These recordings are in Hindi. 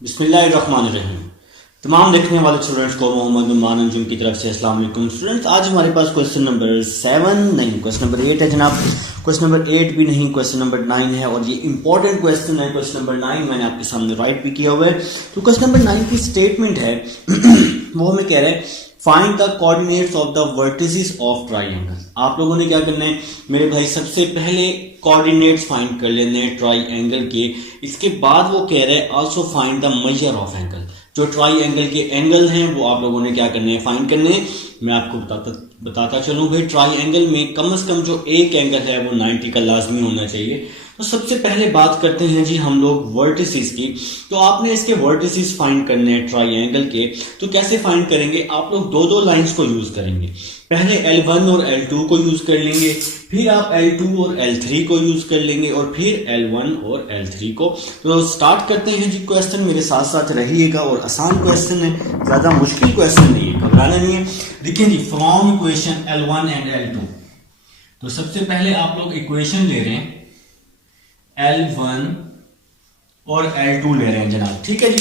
बिस्मिल्लाहिर्रहमानिर्रहीम। तमाम देखने वाले स्टूडेंट्स को मोहम्मद नुमान अंजुम की तरफ से अस्सलाम वालेकुम। स्टूडेंट्स, आज हमारे पास क्वेश्चन नंबर 7 नहीं, क्वेश्चन नंबर 8 है जनाब। क्वेश्चन नंबर 8 भी नहीं, क्वेश्चन नंबर 9 है और ये इंपॉर्टेंट क्वेश्चन है। क्वेश्चन नंबर 9 मैंने आपके सामने राइट भी किया हुआ है। तो क्वेश्चन नंबर 9 की स्टेटमेंट है वो हमें कह रहा है find the coordinates of the vertices of triangle. आप लोगों ने क्या करना है मेरे भाई, सबसे पहले कोऑर्डिनेट्स फाइंड कर लेने हैं ट्राइंगल के। इसके बाद वो कह रहे हैं also find the measure of angle. जो ट्राइंगल के एंगल हैं वो आप लोगों ने क्या करने हैं, फाइंड करने हैं। मैं आपको बताता चलूं भाई, ट्राइंगल में कम से कम जो एक एंगल है वो 90 का लाजमी होना चाहिए। तो सबसे पहले बात करते हैं जी हम लोग वर्टिसेस की। तो आपने इसके वर्टिसेस फाइंड करने हैं ट्राइंगल के। तो कैसे फाइंड करेंगे, आप लोग दो लाइंस को यूज करेंगे। पहले L1 और L2 को यूज कर लेंगे, फिर आप L2 और L3 को यूज कर लेंगे और फिर L1 और L3 को। तो स्टार्ट करते हैं जी। क्वेश्चन मेरे साथ साथ रहिएगा और आसान क्वेश्चन है, ज्यादा मुश्किल क्वेश्चन नहीं है, घबराना नहीं है। देखिए जी, from equation L1 and L2। तो सबसे पहले आप लोग इक्वेशन ले रहे हैं L1 और L2 ले रहे हैं जनाब, ठीक है जी।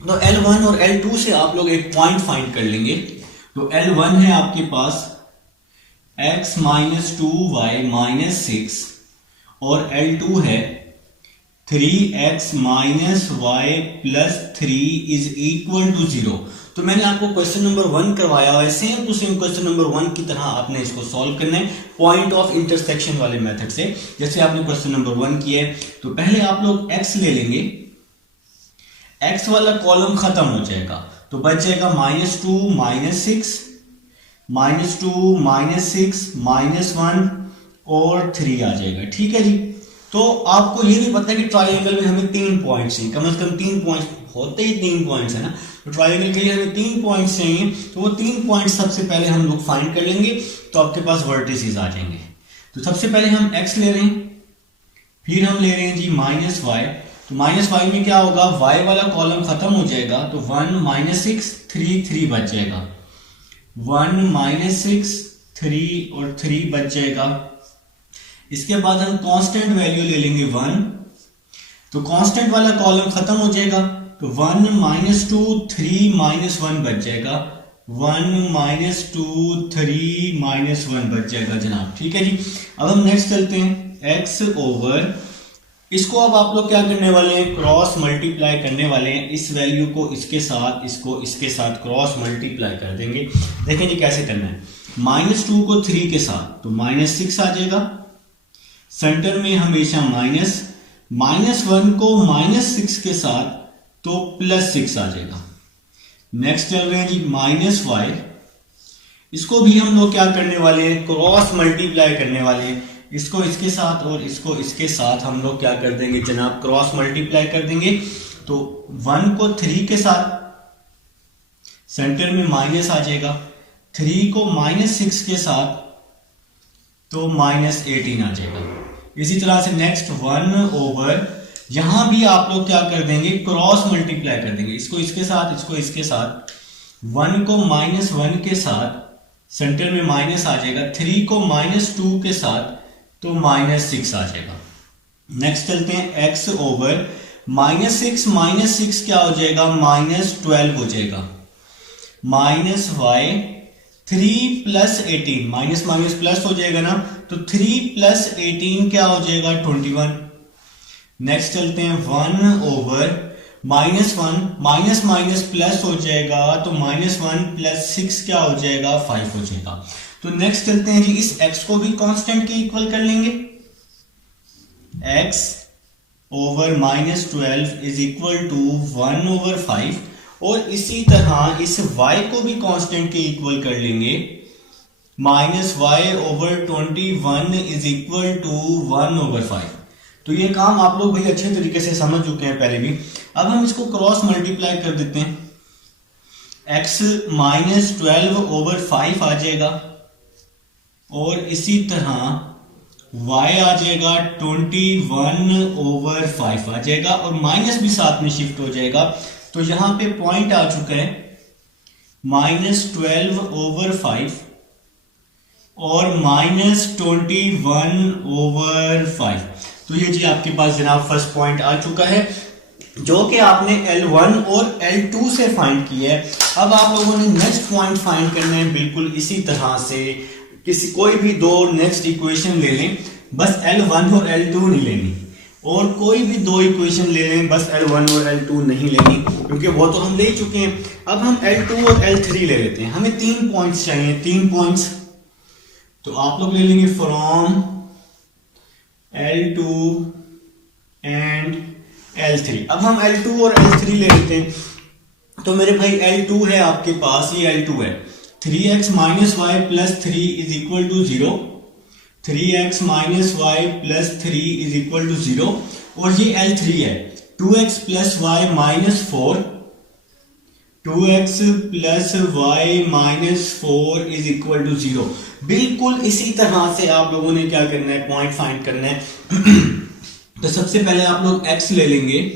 तो L1 और L2 से आप लोग एक पॉइंट फाइंड कर लेंगे। तो L1 है आपके पास x माइनस 2y माइनस 6 और L2 है 3x minus y plus 3 is equal to 0। तो मैंने आपको क्वेश्चन नंबर 1 करवाया है, same to same question number 1 की तरह आपने इसको सॉल्व करना है पॉइंट ऑफ इंटरसेक्शन वाले मेथड से, जैसे आपने क्वेश्चन नंबर 1 किया है। तो पहले आप लोग x ले लेंगे, x वाला कॉलम खत्म हो जाएगा तो बच जाएगा -2 -6 -2 -6 -1 और 3 आ जाएगा, ठीक है जी। तो आपको ये भी पता है कि ट्राइंगल में हमें 3 पॉइंट्स चाहिए, कम से कम 3 पॉइंट्स होते ही 3 पॉइंट्स है ना। तो ट्राइंगल के लिए हमें 3 पॉइंट्स चाहिए। तो वो 3 पॉइंट्स सबसे पहले हम लोग फाइंड कर लेंगे, तो आपके पास वर्टिसेस आ जाएंगे। तो सबसे पहले हम x ले रहे हैं, फिर हम ले रहे हैं जी -y। तो -y में क्या होगा, y वाला कॉलम खत्म हो जाएगा तो 1 -6 3 बच जाएगा। 1 -6 3 और 3 बच जाएगा। इसके बाद हम कांस्टेंट वैल्यू ले लेंगे 1। तो कांस्टेंट वाला कॉलम खत्म हो जाएगा तो 1 -2 3 -1 बच जाएगा। 1 -2 3 -1 बच जाएगा जनाब, ठीक है जी। अब हम नेक्स्ट चलते हैं x ओवर, इसको अब आप लोग क्या करने वाले हैं, क्रॉस मल्टीप्लाई करने वाले हैं। इस वैल्यू को इसके साथ, इसको इसके साथ क्रॉस मल्टीप्लाई कर देंगे। देखें जी कैसे करना है, -2 को 3 के साथ तो -6 आ जाएगा, सेंटर में हमेशा -1 को -6 के साथ तो +6 आ जाएगा। नेक्स्ट चल रहे हैं जी -y, इसको भी हम लोग क्या करने वाले हैं, क्रॉस मल्टीप्लाई करने वाले हैं। इसको इसके साथ और इसको इसके साथ हम लोग क्या कर देंगे जनाब, क्रॉस मल्टीप्लाई कर देंगे। तो 1 को 3 के साथ सेंटर में माइनस आ जाएगा, 3 को -6 के साथ तो -18 आ जाएगा। इसी तरह से नेक्स्ट 1 ओवर, यहां भी आप लोग क्या कर देंगे, क्रॉस मल्टीप्लाई कर देंगे। इसको इसके साथ, इसको इसके साथ, 1 को -1 के साथ सेंटर में माइनस आ जाएगा, 3 को -2 के साथ तो -6 आ जाएगा। नेक्स्ट चलते हैं x ओवर, -6 क्या हो जाएगा, -12 हो जाएगा। -y 3 + 18, माइनस माइनस प्लस हो जाएगा ना, तो 3 + 18 क्या हो जाएगा, 21। नेक्स्ट चलते हैं 1 ओवर, -1 माइनस माइनस प्लस हो जाएगा तो -1 + 6 क्या हो जाएगा, 5 हो जाएगा। तो नेक्स्ट चलते हैं जी, इस x को भी कांस्टेंट के इक्वल कर लेंगे। x over -12 is equal to 1/5 और इसी तरह इस y को भी कांस्टेंट के इक्वल कर लेंगे। -y over 21 is equal to 1/5। तो ये काम आप लोग भाई अच्छे तरीके से समझ चुके हैं पहले भी। अब हम इसको क्रॉस मल्टीप्लाई कर देते हैं, x -12/5 आ जाएगा और इसी तरह y आ जाएगा 21/5 आ जाएगा और माइनस भी साथ में शिफ्ट हो जाएगा। तो यहां पे पॉइंट आ चुका है -12/5 और -21/5। तो ये जी आपके पास जनाब फर्स्ट पॉइंट आ चुका है। जो कि आपने L1 और L2 से फाइंड किया है। अब आप लोगों ने नेक्स्ट पॉइंट फाइंड करना है बिल्कुल इसी तरह से। कोई भी दो नेक्स्ट इक्वेशन ले लें, बस L1 और L2 नहीं लेनी, और कोई भी दो इक्वेशन ले लें, बस L1 और L2 नहीं लेनी, क्योंकि वो तो हम ले ही चुके हैं। अब हम L2 और L3 ले लेते हैं। हमें 3 पॉइंट्स चाहिए, 3 पॉइंट्स। तो आप लोग ले लेंगे फ्रॉम L2 एंड L3। अब हम L2 और L3 ले लेते हैं। तो मेरे भाई L2 है आपके पास, ये L2 है 3x minus y plus 3 is equal to 0, 3x minus y plus 3 is equal to 0। और ये L3 है 2x plus y minus 4, 2x plus y minus 4 is equal to 0। बिल्कुल इसी तरह से आप लोगों ने क्या करना है, पॉइंट फाइंड करना है। तो सबसे पहले आप लोग x ले लेंगे,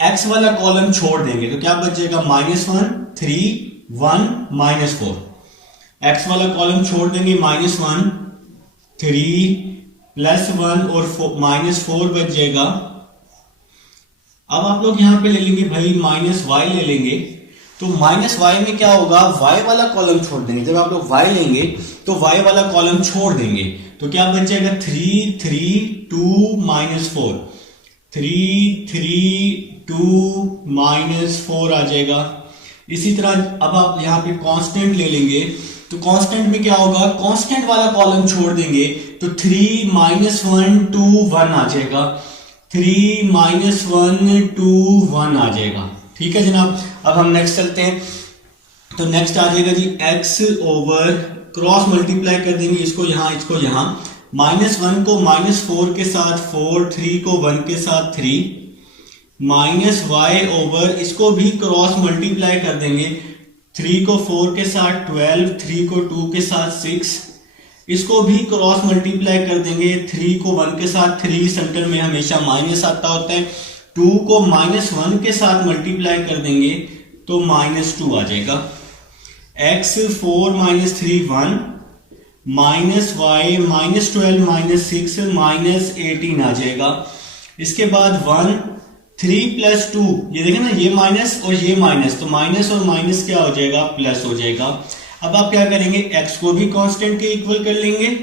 x वाला कॉलम छोड़ देंगे तो क्या बचेगा, -1 3 1 -4। x वाला कॉलम छोड़ देंगे, -1 3 +1 और -4 बच जाएगा। अब आप लोग यहां पे ले लेंगे भाई -y ले लेंगे। तो -y में क्या होगा, y वाला कॉलम छोड़ देंगे। जब आप लोग y लेंगे तो y वाला कॉलम छोड़ देंगे तो क्या बच जाएगा, 3 3 2 -4, 3 3 2 -4 आ जाएगा। इसी तरह अब आप यहां पे कांस्टेंट ले लेंगे तो कांस्टेंट में क्या होगा, कांस्टेंट वाला कॉलम छोड़ देंगे तो 3 -1 2 1 आ जाएगा, 3 -1 2 1 आ जाएगा। ठीक है जनाब। अब हम नेक्स्ट चलते हैं। तो नेक्स्ट आ जाएगा जी x ओवर क्रॉस मल्टीप्लाई कर देंगे, इसको यहां -1 को -4 के साथ 4, 3 को 1 के साथ 3, -y ओवर इसको भी क्रॉस मल्टीप्लाई कर देंगे, 3 को 4 के साथ 12, 3 को 2 के साथ 6, इसको भी क्रॉस मल्टीप्लाई कर देंगे, 3 को 1 के साथ 3, सेंटर में हमेशा माइनस आता होता है, 2 को -1 के साथ मल्टीप्लाई कर देंगे तो -2 आ जाएगा। x 4 -3 1, -y -12 -6 -18 आ जाएगा। इसके बाद 1 3 + 2, ये देखें ना, ये माइनस और ये माइनस, तो माइनस और माइनस क्या हो जाएगा, प्लस हो जाएगा। अब आप क्या करेंगे, x को भी कांस्टेंट के इक्वल कर लेंगे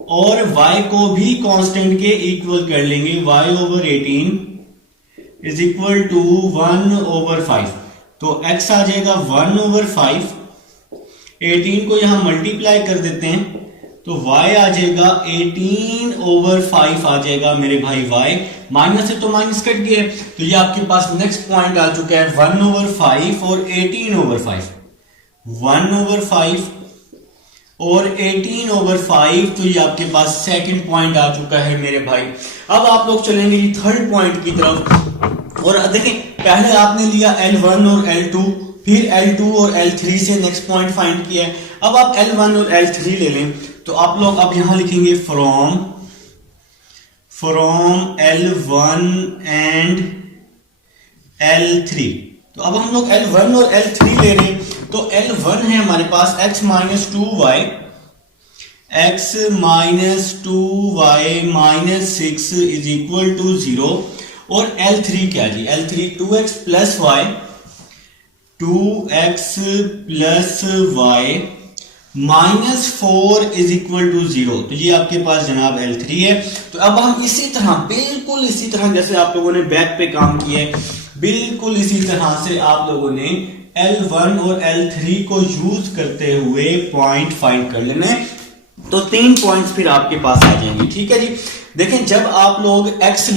और y को भी कांस्टेंट के इक्वल कर लेंगे। y over 18 is equal to 1/5। तो x आ जाएगा 1/5, 18 को यहां मल्टीप्लाई कर देते हैं तो y आ जाएगा 18/5 आ जाएगा मेरे भाई y। माइनस है तो माइनस कट गया, तो ये आपके पास नेक्स्ट पॉइंट आ चुका है 1/5 और 18/5, 1/5 और 18/5। तो ये आपके पास सेकंड पॉइंट आ चुका है मेरे भाई। अब आप लोग चलेंगे थर्ड पॉइंट की तरफ। और देखें, पहले आपने लिया L1 और L2, फिर L2 और L3 से नेक्स्ट पॉइंट फाइंड किया है। अब आप L1 और L3 ले लें तो आप लोग अब यहां लिखेंगे फ्रॉम L1 एंड L3। तो अब हम लोग L1 और L3 ले रहे हैं। तो L1 है हमारे पास x - 2y, x - 2y - 6 is equal to 0। और L3 क्या जी, L3 2x plus y, 2x plus y -4 is equal to 0। तो ये आपके पास जनाब L3 है। तो अब हम इसी तरह, बिल्कुल इसी तरह जैसे आप लोगों ने बैक पे काम किया है, बिल्कुल इसी तरह से आप लोगों ने L1 और L3 को यूज करते हुए पॉइंट फाइंड कर लेना है। तो 3 पॉइंट्स फिर आपके पास आ जाएंगे। ठीक है जी। देखें, जब आप लोग x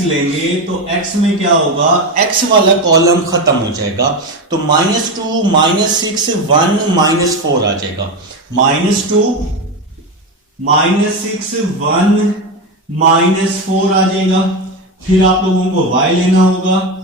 लेंगे तो x में क्या होगा, x वाला कॉलम खत्म हो जाएगा तो -2 -6 1 -4 आ जाएगा। -2 -6 1 -4 आ जाएगा। फिर आप लोगों को y लेना होगा।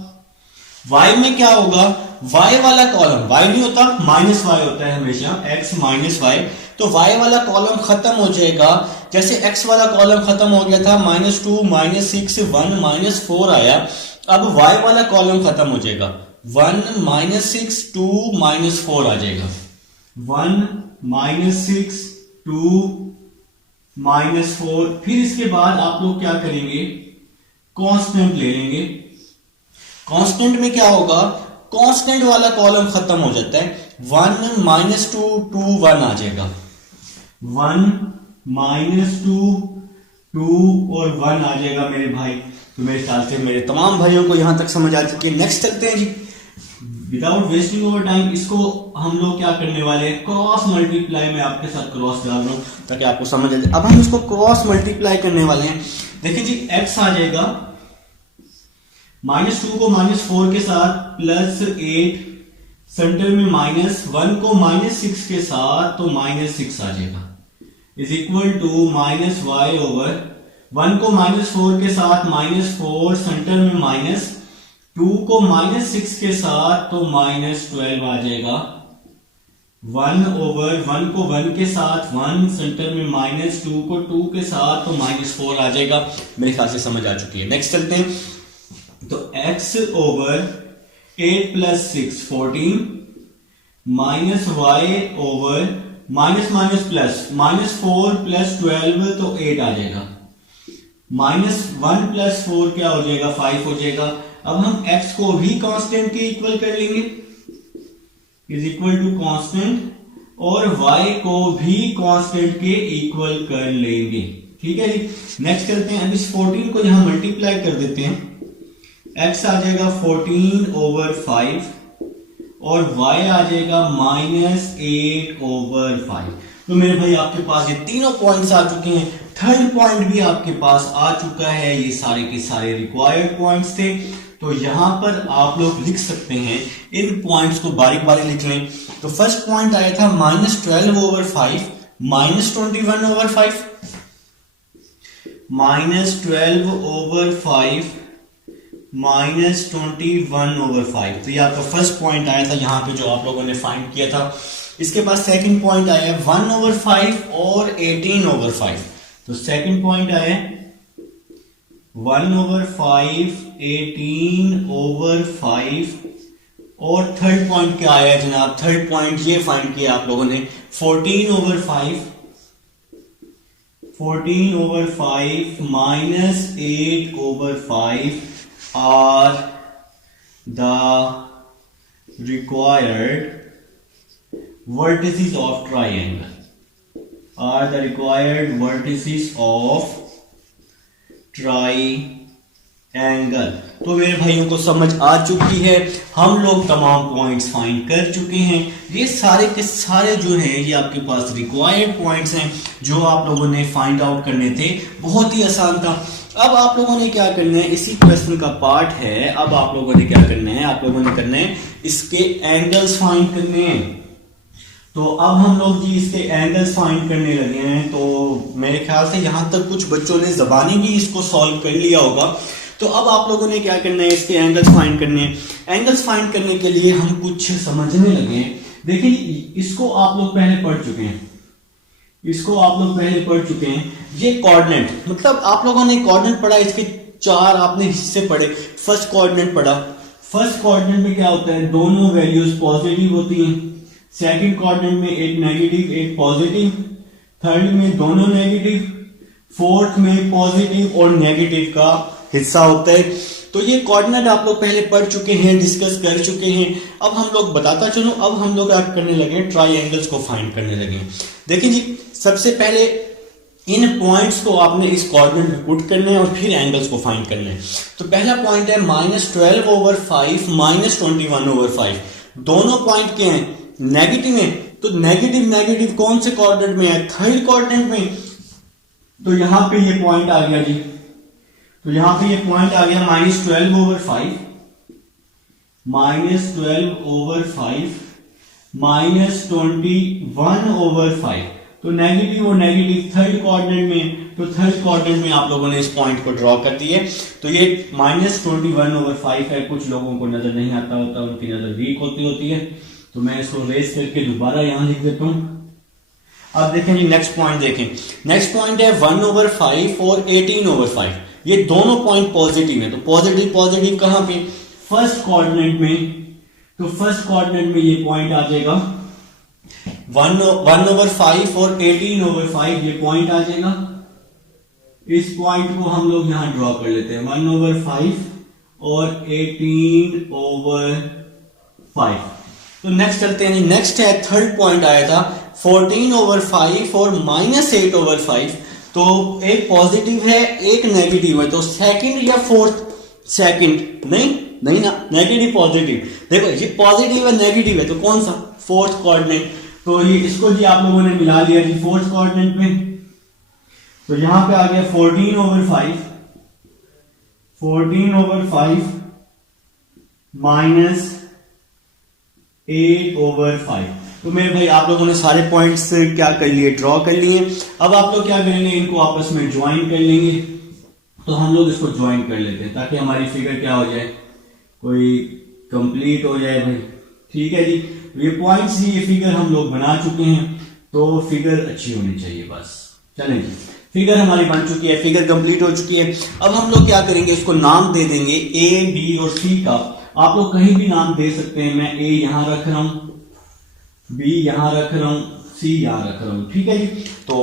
y में क्या होगा, y वाला कॉलम, y नहीं होता, -y होता है हमेशा, x -y। तो y वाला कॉलम खत्म हो जाएगा। जैसे x वाला कॉलम खत्म हो गया था, -2 -6 1 -4 आया। अब y वाला कॉलम खत्म हो जाएगा, 1 -6 2 -4 आ जाएगा, 1 -6 2 -4। फिर इसके बाद आप लोग क्या करेंगे, कांस्टेंट ले लेंगे। कांस्टेंट में क्या होगा, कांस्टेंट वाला कॉलम खत्म हो जाता है, 1 -2 2 1 आ जाएगा, 1 -2 2 और 1 आ जाएगा मेरे भाई। तो मेरे ख्याल से मेरे तमाम भाइयों को यहां तक समझ आ चुकी है। नेक्स्ट चलते हैं जी, विदाउट वेस्टिंग ओवर टाइम। इसको हम लोग क्या करने वाले हैं, क्रॉस मल्टीप्लाई में आपके साथ क्रॉस डाल रहा हूं ताकि आपको समझ आ जाए। अब हम इसको क्रॉस मल्टीप्लाई करने वाले हैं। देखिए जी, x आ जाएगा -2 को -4 के साथ +8, सेंटर में -1 को -6 के साथ तो -6 आ जाएगा, is equal to -y over 1 को -4 के साथ -4, सेंटर में -2 को -6 के साथ तो -12 आ जाएगा, 1 ओवर 1 को 1 के साथ 1, सेंटर में -2 को 2 के साथ तो -4 आ जाएगा। मेरे ख्याल से समझ आ चुकी है। नेक्स्ट चलते हैं, तो x over 8 + 6 14, -y over minus minus plus -4 + 12 तो 8 आ जाएगा, -1 + 4 क्या हो जाएगा, 5 हो जाएगा। अब हम x को भी कांस्टेंट के इक्वल कर लेंगे, इज इक्वल टू कांस्टेंट, और y को भी कांस्टेंट के इक्वल कर लेंगे। ठीक है जी, नेक्स्ट चलते हैं। अब इस 14 को यहां मल्टीप्लाई कर देते हैं, x आ जाएगा 14 ओवर 5 और y आ जाएगा -8 ओवर 5। तो मेरे भाई आपके पास ये तीनों पॉइंट्स आ चुके हैं, थर्ड पॉइंट भी आपके पास आ चुका है। ये सारे के सारे रिक्वायर्ड पॉइंट्स थे, तो यहां पर आप लोग लिख सकते हैं, इन पॉइंट्स को बारीक बारीक लिख लें। तो फर्स्ट पॉइंट आया था -12 ओवर 5, -21 ओवर 5, -12 ओवर 5 -21 ओवर 5। तो ये आपका फर्स्ट पॉइंट आया था यहां पे, जो आप लोगों ने फाइंड किया था। इसके बाद सेकंड पॉइंट आया 1 ओवर 5 और 18 ओवर 5। तो सेकंड पॉइंट आया 1 ओवर 5, 18 ओवर 5, और थर्ड पॉइंट क्या आया जनाब, थर्ड पॉइंट ये फाइंड किया आप लोगों ने 14 over 5, 14 over 5 -8 over 5 are the required vertices of triangle, are the required vertices of triangle। तो मेरे भाइयों को समझ आ चुकी है, हम लोग तमाम पॉइंट्स फाइंड कर चुके हैं। ये सारे के सारे जो हैं ये आपके पास रिक्वायर्ड पॉइंट्स हैं जो आप लोगों ने फाइंड आउट करने थे। बहुत ही आसान था। अब आप लोगों ने क्या करना है, इसी क्वेश्चन का पार्ट है, अब आप लोगों ने क्या करना है, आप लोगों ने करना है इसके एंगल्स फाइंड करने हैं। तो अब हम लोग जी इसके एंगल्स फाइंड करने लगे हैं। तो मेरे ख्याल से यहां तक कुछ बच्चों ने जबानी भी इसको सॉल्व कर लिया होगा। तो अब आप लोगों ने क्या करना है, इसके एंगल्स फाइंड करने हैं। एंगल्स फाइंड करने के लिए हम कुछ समझने लगे हैं। देखिए, इसको आप लोग पहले पढ़ चुके हैं, इसको आप लोग पहले पढ़ चुके हैं। ये कोऑर्डिनेट, मतलब आप लोगों ने कोऑर्डिनेट पढ़ा, इसके 4 आपने हिस्से पढ़े। फर्स्ट कोऑर्डिनेट पढ़ा, फर्स्ट कोऑर्डिनेट में क्या होता है, दोनों वैल्यूज पॉजिटिव होती हैं। सेकंड कोऑर्डिनेट में एक नेगेटिव एक पॉजिटिव, थर्ड में दोनों नेगेटिव, फोर्थ में पॉजिटिव और नेगेटिव का हिस्सा होता है। तो ये कोऑर्डिनेट आप लोग पहले पढ़ चुके हैं, डिस्कस कर चुके हैं। अब हम लोग बताता चलो, अब हम लोग क्या करने लगे, ट्राइएंगल्स को फाइंड करने लगे। देखिए जी, सबसे पहले इन पॉइंट्स को आपने इस कोऑर्डिनेट में पुट करना है और फिर एंगल्स को फाइंड करना है। तो पहला पॉइंट है -12 ओवर 5 -21 ओवर 5। दोनों पॉइंट क्या हैं, नेगेटिव है। तो नेगेटिव नेगेटिव कौन से कोऑर्डिनेट में है, थर्ड कोऑर्डिनेट में। तो यहां पे ये पॉइंट आ गया जी, तो यहां पे ये पॉइंट आ गया -12 ओवर 5, -12 ओवर 5 -21 ओवर 5। तो नेगेटिव और नेगेटिव थर्ड कोऑर्डिनेट में, तो थर्ड कोऑर्डिनेट में आप लोगों ने इस पॉइंट को ड्रॉ कर दिए। तो ये -21 ओवर 5 है। कुछ लोगों को नजर नहीं आता होता, उनकी नजर वीक होती है। तो मैं इसको रेस करके दोबारा यहां लिख देता हूं। अब देखें जी, नेक्स्ट पॉइंट देखें। नेक्स्ट पॉइंट है 1 ओवर 5 और 18 ओवर 5। ये दोनों पॉइंट पॉजिटिव है। तो पॉजिटिव पॉजिटिव कहां पे, फर्स्ट कोऑर्डिनेट में। तो फर्स्ट कोऑर्डिनेट में ये पॉइंट आ जाएगा 1 ओवर 5 और 18 ओवर 5, ये पॉइंट आ जाएगा, इस पॉइंट को हम लोग यहां ड्रॉ कर लेते हैं 1/5 और 18/5। तो नेक्स्ट चलते हैं, नेक्स्ट है थर्ड पॉइंट आया था 14/5 और -8/5। तो एक पॉजिटिव है एक नेगेटिव है, तो सेकंड या फोर्थ, सेकंड नहीं ना, नेगेटिव पॉजिटिव। देखो ये पॉजिटिव है नेगेटिव है तो कौन सा, फोर्थ कोऑर्डिनेट। तो ये इसको जी आप लोगों ने मिला लिया जी फोर्थ कोऑर्डिनेट में। तो यहां पे आ गया 14/5 -8/5। तो मेरे भाई आप लोगों ने सारे पॉइंट्स क्या कर लिए, ड्रॉ कर लिए। अब आप लोग क्या करेंगे, इनको आपस में ज्वाइन कर लेंगे। तो हम लोग इसको ज्वाइन कर लेते हैं ताकि हमारी फिगर क्या हो जाए, कोई कंप्लीट हो जाए भाई। ठीक है जी, ये पॉइंट्स ही ये फिगर हम लोग बना चुके हैं, तो फिगर अच्छी होनी चाहिए बस। चलें जी, फिगर हमारी बन चुकी है, फिगर कंप्लीट हो चुकी है। अब हम लोग क्या करेंगे, इसको नाम दे देंगे ए, बी और सी का। आप लोग कहीं भी नाम दे सकते हैं, मैं ए यहां रख रहा हूं, बी यहां रख रहा हूं, सी यहां रख रहा हूं। ठीक है जी, तो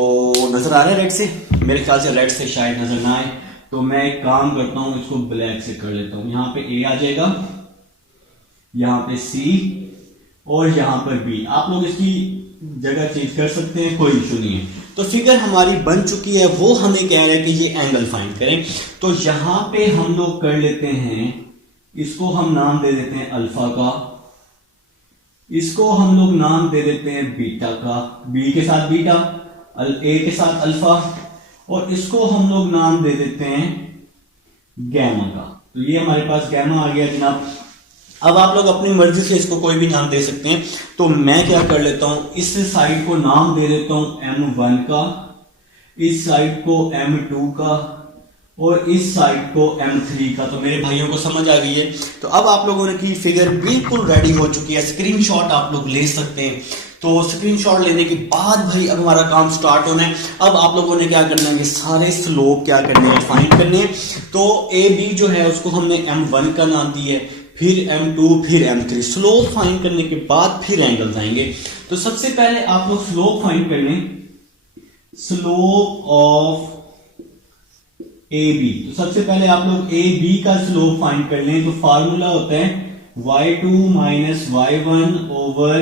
नजर आ रहा है रेड से, मेरे ख्याल से रेड से शायद नजर ना आए, तो मैं एक काम करता हूं, इसको ब्लैक से कर लेता हूं। यहां पे ए आ जाएगा, यहां पे सी और यहां पर बी। आप लोग इसकी जगह चेंज कर सकते हैं, कोई इशू नहीं है। तो फिगर हमारी बन चुकी है, वो हमें कह रहा है कि ये एंगल फाइंड करें। तो यहां पे हम लोग कर लेते हैं, इसको हम नाम दे देते हैं अल्फा का, इसको हम लोग नाम दे देते हैं बीटा का, बी के साथ बीटा, ए के साथ अल्फा, और इसको हम लोग नाम दे देते हैं गैमा का। तो ये हमारे पास गैमा आ गया जनाब। अब आप लोग अपनी मर्जी से इसको कोई भी नाम दे सकते हैं। तो मैं क्या कर लेता हूं, इस साइड को नाम दे देता हूं M1 का, इस साइड को M2 का और इस साइड को M3 का। तो मेरे भाइयों को समझ आ गई है। तो अब आप लोगों की फिगर बिल्कुल रेडी हो चुकी है, स्क्रीनशॉट आप लोग ले सकते हैं। तो स्क्रीनशॉट लेने के बाद भाई अब हमारा काम स्टार्ट होना है। अब आप लोगों ने क्या करना है, ये सारे स्लोप क्या करने हैं, फाइंड करने हैं। तो ए बी जो है उसको हमने M1 का नाम दिया है, फिर M2 फिर M3। स्लोप फाइंड करने के बाद फिर एंगल्स आएंगे। तो सबसे पहले आप लोग स्लोप फाइंड कर लें, स्लोप ऑफ ए बी। तो सबसे पहले आप लोग ए बी का स्लोप फाइंड कर लें। तो फार्मूला होता है y2 minus y1 over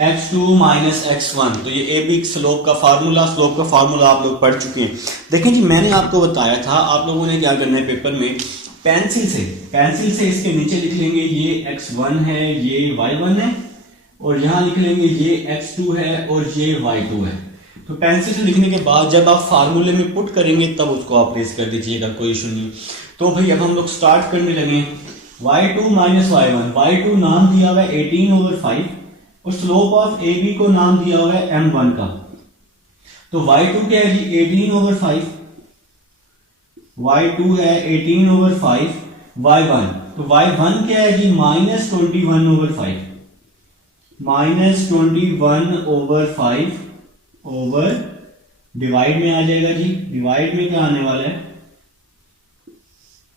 x2 minus x1। तो ये ए बी स्लोप का फार्मूला आप लोग पढ़ चुके हैं। देखें जी, मैंने आपको बताया था आप लोगों ने क्या करना है, पेपर में पेंसिल से इसके नीचे लिख लेंगे ये x1 है, ये y1 है, और यहां लिख लेंगे ये x2 है और ये y2 है। तो पेंसिल से लिखने के बाद जब आप फार्मूले में पुट करेंगे तब उसको आप रेस कर दीजिएगा, कोई इशू नहीं। तो भाई अब हम लोग स्टार्ट करने लगे। y2 माइनस y1, y2 नाम दिया हुआ है 18/5 और स्लोप ऑफ ए बी को नाम दिया हुआ है M1 का। तो y2 क्या है जी 18/5, y2 है 18/5, y1 तो y1 क्या है जी -21/5, -21/5 ओवर डिवाइड में आ जाएगा जी। डिवाइड में क्या आने वाला है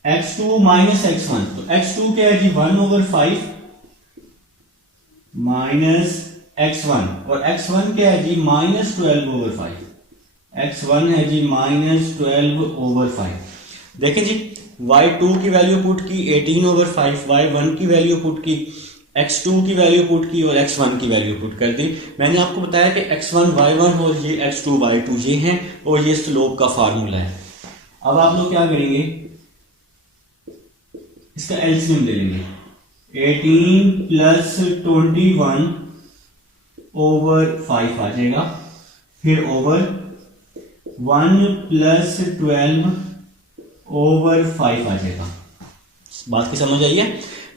x2 माइनस x1। तो x2 क्या है जी 1/5 माइनस x1 और x1 क्या है जी -12/5। x1 है जी -12/5। देखें जी, y2 की वैल्यू पुट की 18/5, y1 की वैल्यू पुट की, x2 की वैल्यू पुट की और x1 की वैल्यू पुट कर दी। मैंने आपको बताया कि x1 y1 और ये x2 y2 ये हैं और ये स्लोप का फार्मूला है। अब आप लोग क्या करेंगे, इसका एलसीएम ले लेंगे। 18 प्लस 21/5 आ जाएगा, फिर ओवर 1 प्लस 12/5 आ जाएगा। बात की समझ आई है?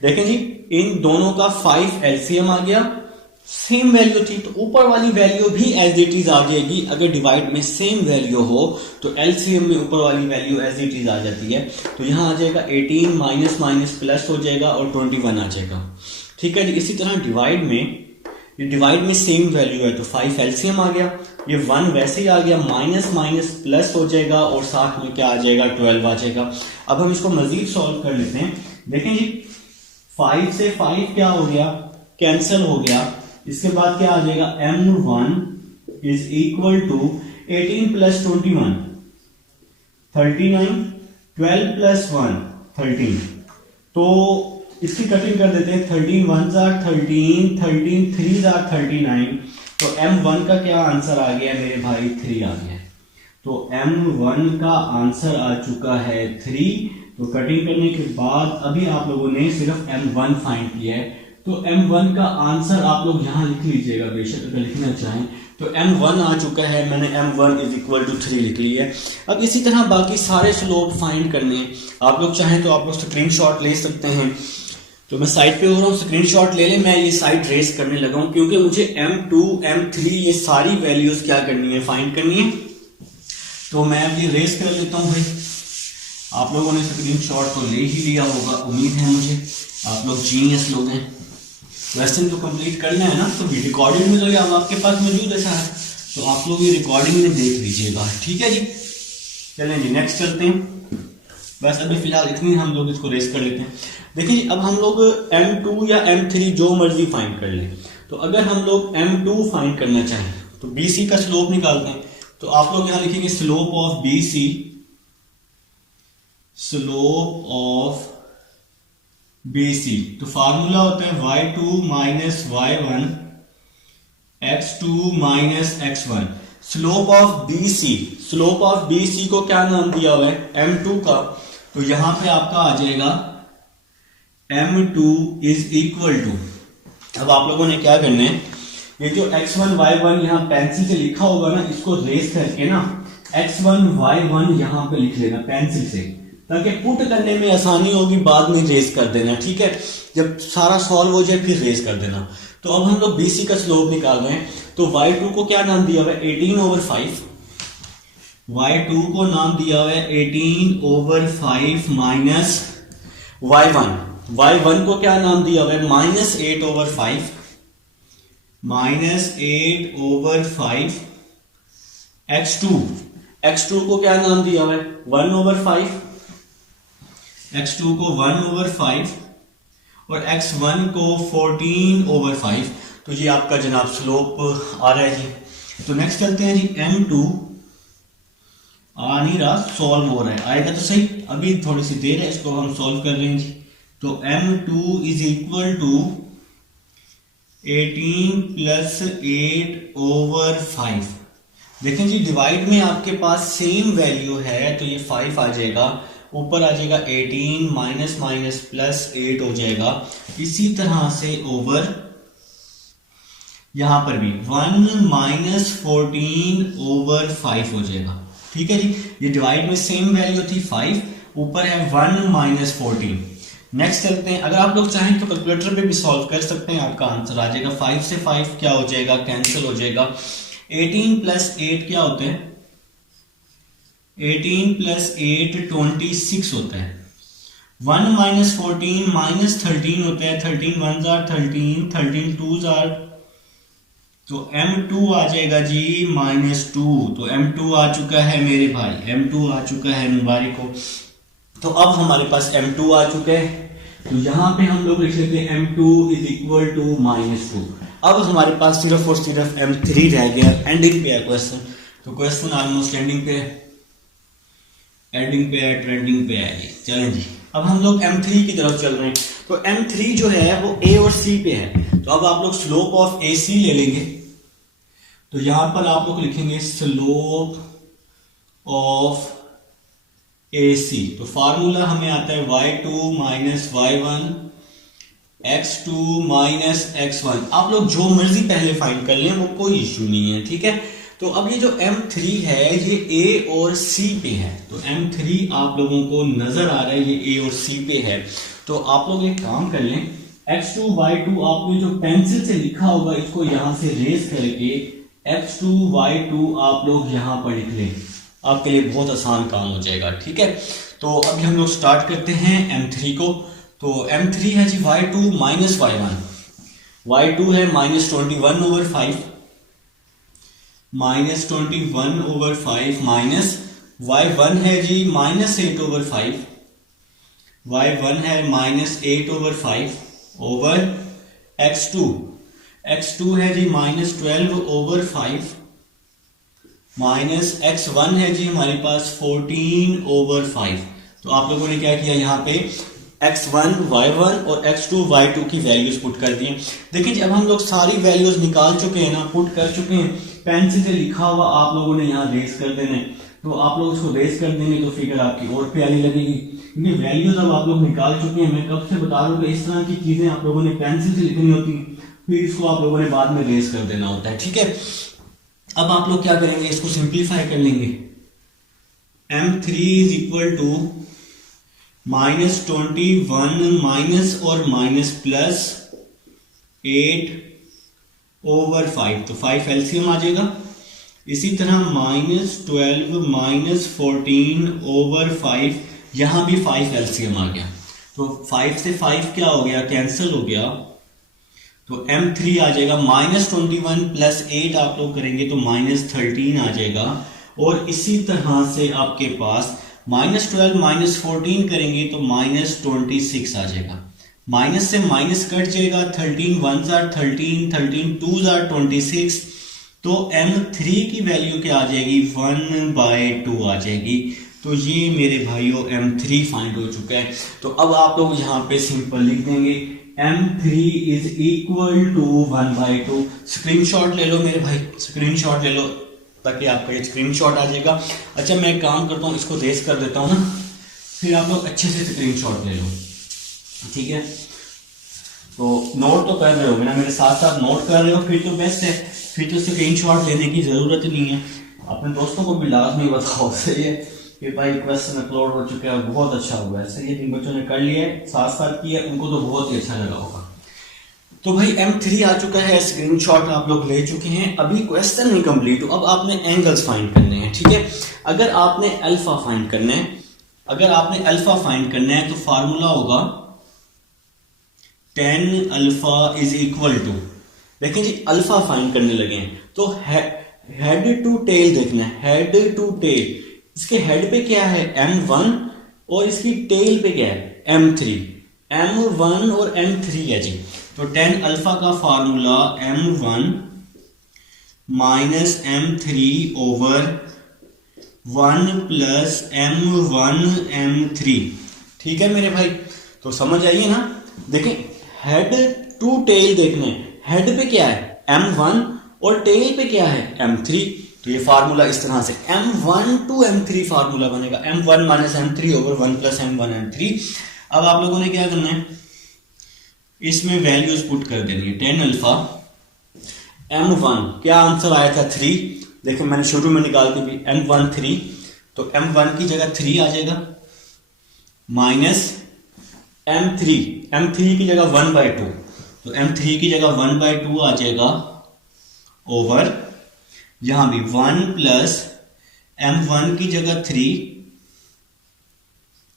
देखें जी, इन दोनों का 5 एलसीएम आ गया, सेम वैल्यू थी तो ऊपर वाली वैल्यू भी एज इट इज आ जाएगी। अगर डिवाइड में सेम वैल्यू हो तो एलसीएम में ऊपर वाली वैल्यू एज इट इज आ जाती है। तो यहां आ जाएगा 18 माइनस माइनस प्लस हो जाएगा और 21 आ जाएगा। ठीक है जी, इसी तरह डिवाइड में सेम वैल्यू है तो 5 एलसीएम आ गया, ये 1 वैसे ही आ गया, माइनस माइनस प्लस हो जाएगा और साथ में क्या आ जाएगा 12 आ जाएगा। अब हम इसको मजीद सॉल्व कर लेते हैं। देखें जी, 5 से 5 क्या हो गया, कैंसिल हो गया। इसके बाद क्या आ जाएगा, m1 is equal to 18 plus 21। 39, 12 plus 1 13। तो इसकी कटिंग कर देते हैं। 13 1 आर 13, 13 3 आर 39। तो M1 का क्या आंसर आ गया मेरे भाई? 3 आ गया। तो M1 का आंसर आ चुका है 3। तो कटिंग करने के बाद अभी आप लोगों ने सिर्फ M1 फाइंड किया है। तो M1 का आंसर आप लोग यहां लिख लीजिएगा, बेशक अगर लिखना चाहें तो M1 आ चुका है। मैंने M1 इज इक्वल टू 3 लिख लिया है। अब इसी तरह बाकी सारे स्लोप फाइंड करने हैं। आप लोग चाहें तो आप लोग स्क्रीनशॉट ले सकते हैं। तो मैं साइड पे हो रहा हूँ, स्क्रीनशॉट ले लें। मैं ये साइड रेस करने लगा हूं क्योंकि मुझे M2 M3 ये सारी वैल्यूज क्या करनी है? फाइंड करनी है। तो मैं अब ये रेस कर लेता हूँ भाई। आप लोगों ने स्क्रीनशॉट तो ले ही लिया होगा, उम्मीद है मुझे। आप लोग जीनियस लोग हैं। क्वेश्चन तो कंप्लीट करना है ना, तो रिकॉर्डिंग में तो ये अब आपके पास मौजूद है सारा, तो आप लोग ये रिकॉर्डिंग में देख लीजिएगा, ठीक है जी। चलें जी नेक्स्ट चलते हैं। बस अभी फिलहाल इतनी हम लोग इसको रेस कर लेते हैं। देखिए अब हम लोग M2 या M3 जो मर्जी फाइंड कर लें। तो अगर हम लोग M2 फाइंड करना चाहें तो BC का स्लोप निकालते हैं। तो आप लोग यहां लिखेंगे slope of BC, slope of BC। तो फार्मूला होता है y2 minus y1 x2 minus x1। Slope of BC, slope of BC को क्या नाम दिया हुआ है? M2 का। तो यहां पे आपका आ जाएगा M2 इज इक्वल टू, अब आप लोगों ने क्या करना है, ये जो x1 y1 यहां पेंसिल से लिखा होगा ना, इसको रेस करके ना x1 y1 यहां पे लिख लेना पेंसिल से, ताकि पुट करने में आसानी होगी। बाद में रेस कर देना, ठीक है। जब सारा सॉल्व हो जाए फिर रेस कर देना। तो अब हम लोग BC का स्लोप निकाल रहे हैं। तो y2 को क्या नाम दिया हुआ है? 18/5। y2 को नाम दिया हुआ है 18/5 माइनस y1। y1 को क्या नाम दिया हुआ है? -8/5 माइनस 8/5 x2। x2 को क्या नाम दिया हुआ है? 1/5। x2 को 1/5 और x1 को 14/5। तो ये आपका जनाब स्लोप आ रहा है जी। तो नेक्स्ट चलते हैं जी। M2 आ नहीं रहा, सॉल्व हो रहा है, आएगा तो सही। अभी थोड़ी सी देर है, इसको हम सॉल्व कर रहे हैं जी। तो M2 is equal to 18 plus 8/5। देखें जी डिवाइड में आपके पास सेम वैल्यू है, तो ये 5 आ जाएगा, ऊपर आ जाएगा 18 माइनस माइनस प्लस 8 हो जाएगा। इसी तरह से ओवर यहां पर भी 1 माइनस 14/5 हो जाएगा, ठीक है जी। ये डिवाइड में सेम वैल्यू थी 5, ऊपर है 1 माइनस 14। नेक्स्ट चलते हैं। अगर आप लोग चाहें तो कैलकुलेटर पे भी सॉल्व कर सकते हैं, आपका आंसर आ जाएगा। 5 से 5 क्या हो जाएगा? कैंसिल हो जाएगा। 18 प्लस 8 क्या होते हैं? 18 प्लस 8 26 होता है। 1 माइनस 14 माइनस 13 होता है। 13 1 आर 13, 13 2 आर, तो M2 आ जाएगा जी -2। तो M2 आ चुका है मेरे भाई, M2 आ चुका है मुबारक को। तो अब हमारे पास M2 आ चुका है। तो यहां पे हम लोग लिख लेते हैं M2 इज इक्वल टू -2। अब हमारे पास सिर्फ और सिर्फ M3 रह गया। एंडिंग पे है क्वेश्चन, तो क्वेश्चन ऑलमोस्ट एंडिंग पे है, एंडिंग पे है, ट्रेंडिंग पे है। चलें जी, अब हम लोग M3 की तरफ चल रहे हैं। तो M3 जो है वो A और C पे है। तो अब आप लोग स्लोप ऑफ AC ले लेंगे। तो यहां पर आप लोग लिखेंगे स्लोप ऑफ AC। तो फार्मूला हमें आता है y2 minus y1 x2 minus x1। आप लोग जो मर्जी पहले फाइंड कर लें, वो कोई इश्यू नहीं है, ठीक है। तो अब ये जो M3 है ये A और C पे है। तो M3 आप लोगों को नजर आ रहा है ये A और C पे है। तो आप लोग एक काम कर लें, x2 y2 आपने जो पेंसिल से लिखा होगा इसको यहां से रेस करके x2 y2 आप लोग यहां पर लिख लें, आपके लिए बहुत आसान काम हो जाएगा, ठीक है। तो अभी हम लोग स्टार्ट करते हैं M3 को। तो M3 है जी y2 माइनस y1। y2 है -21/5 -21/5 माइनस y1 है जी -8/5। y1 है -8/5 ओवर x2 है जी -12/5 माइनस x1 है जी हमारे पास 14/5। तो आप लोगों ने क्या किया यहाँ पे x1 y1 और x2 y2 की वैल्यूज पुट कर दिए। देखिए जब हम लोग सारी वैल्यूज निकाल चुके हैं ना, पुट कर चुके हैं, पेंसिल से लिखा हुआ आप लोगों ने यहाँ रेस कर देना है। तो आप लोग इसको रेस कर देंगे तो फिगर आपकी और प्यारी लगेगी, क्योंकि वैल्यूज अब आप लोग निकाल चुके हैं। मैं कब से बता रहा हूँ कि इस तरह की चीजें आप लोगों ने पेंसिल से लिखनी होती, फिर इसको आप लोगों ने बाद में रेस कर देना होता है, ठीक है। अब आप लोग क्या करेंगे, इसको सिंप्लीफाई कर लेंगे। m3 is equal to -21 minus और माइनस प्लस 8/5, तो 5 एलसीएम आ जाएगा। इसी तरह -12 माइनस 14/5, यहां भी 5 एलसीएम आ गया। तो 5 से 5 क्या हो गया, कैंसिल हो गया। तो m3 आ जाएगा -21 प्लस 8 आप लोग करेंगे तो -13 आ जाएगा। और इसी तरह से आपके पास -12 माइनस 14 करेंगे तो -26 आ जाएगा। माइनस से माइनस कट जाएगा, 13 1s are 13, 13 2s are 26। तो m3 की वैल्यू क्या आ जाएगी, 1/2 आ जाएगी। तो ये मेरे भाइयों m3 फाइंड हो चुका है। तो अब आप लोग यहाँ पे सिंपल लिख देंगे m3 is equal to 1/2। Screenshot ले लो मेरे भाई, स्क्रीनशॉट ले लो ताकि आपका ये स्क्रीनशॉट आ जाएगा। अच्छा मैं एक काम करता हूँ, इसको रेस कर देता हूँ ना, फिर आप लोग अच्छे से स्क्रीनशॉट ले लो, ठीक है। तो नोट तो कर रहे हो ना, मेरे साथ साथ नोट कर रहे हो, फिर तो बेस्ट है, फिर तो स्क्रीनशॉट लेने की जरूरत नहीं है। अपने दोस्तों को भी लाजमी बताओ सही है कि भाई क्वेश्चन अपलोड हो चुका है, बहुत अच्छा हुआ है, सही है। जिन बच्चों ने कर लिया है, साथ साथ किया, उनको तो बहुत ही अच्छा लगा होगा। तो भाई m3 आ चुका है, स्क्रीनशॉट आप लोग ले चुके हैं। अभी क्वेश्चन नहीं कंप्लीट हो, अब आपने एंगल्स फाइंड करने हैं, ठीक है। अगर आपने अल्फा फाइंड करना है, अगर आपने अल्फा फाइंड करना है तो फार्मूला होगा tan alpha is equal to, देखिए जी अल्फा फाइंड करने लगे हैं तो हेड टू टेल देखना है, हेड टू टेल। इसके हेड पे क्या है m1 और इसकी टेल पे क्या है m3, m1 और m3 है जी। तो tan अल्फा का formula m1 minus m3 over 1 plus m1 m3, ठीक है मेरे भाई। तो समझ आइए ना, देखें हेड टू टेल देखने, हेड पे क्या है m1 और टेल पे क्या है m3। तो ये फार्मूला इस तरह से m1 टू m3 फार्मूला बनेगा, m1 minus m3 over 1 plus m1 m3। अब आप लोगों ने क्या करना है, इसमें वैल्यूज पुट कर देनी है। tan अल्फा m1 क्या आंसर आया था 3, देखिए मैंने शुरू में निकाल के भी m1 3, तो m1 की जगह 3 आ जाएगा, माइनस m3 की जगह 1/2, तो m3 की जगह 1/2 आ जाएगा ओवर यहां भी 1 प्लस m1 की जगह 3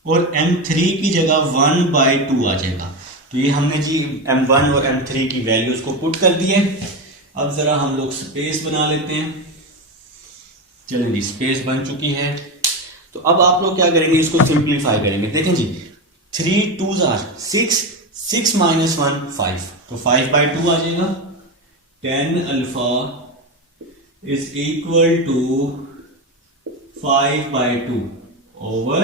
और m3 की जगह 1/2 आ जाएगा। तो ये हमने जी m1 और m3 की वैल्यूज को पुट कर दिए। अब जरा हम लोग स्पेस बना लेते हैं। चलें जी, स्पेस बन चुकी है। तो अब आप लोग क्या करेंगे, इसको सिंप्लीफाई करेंगे। देखें जी 3 2s are 6, 6 माइनस 1 5, तो 5/2 आ जाएगा। tan alpha is equal to 5/2 over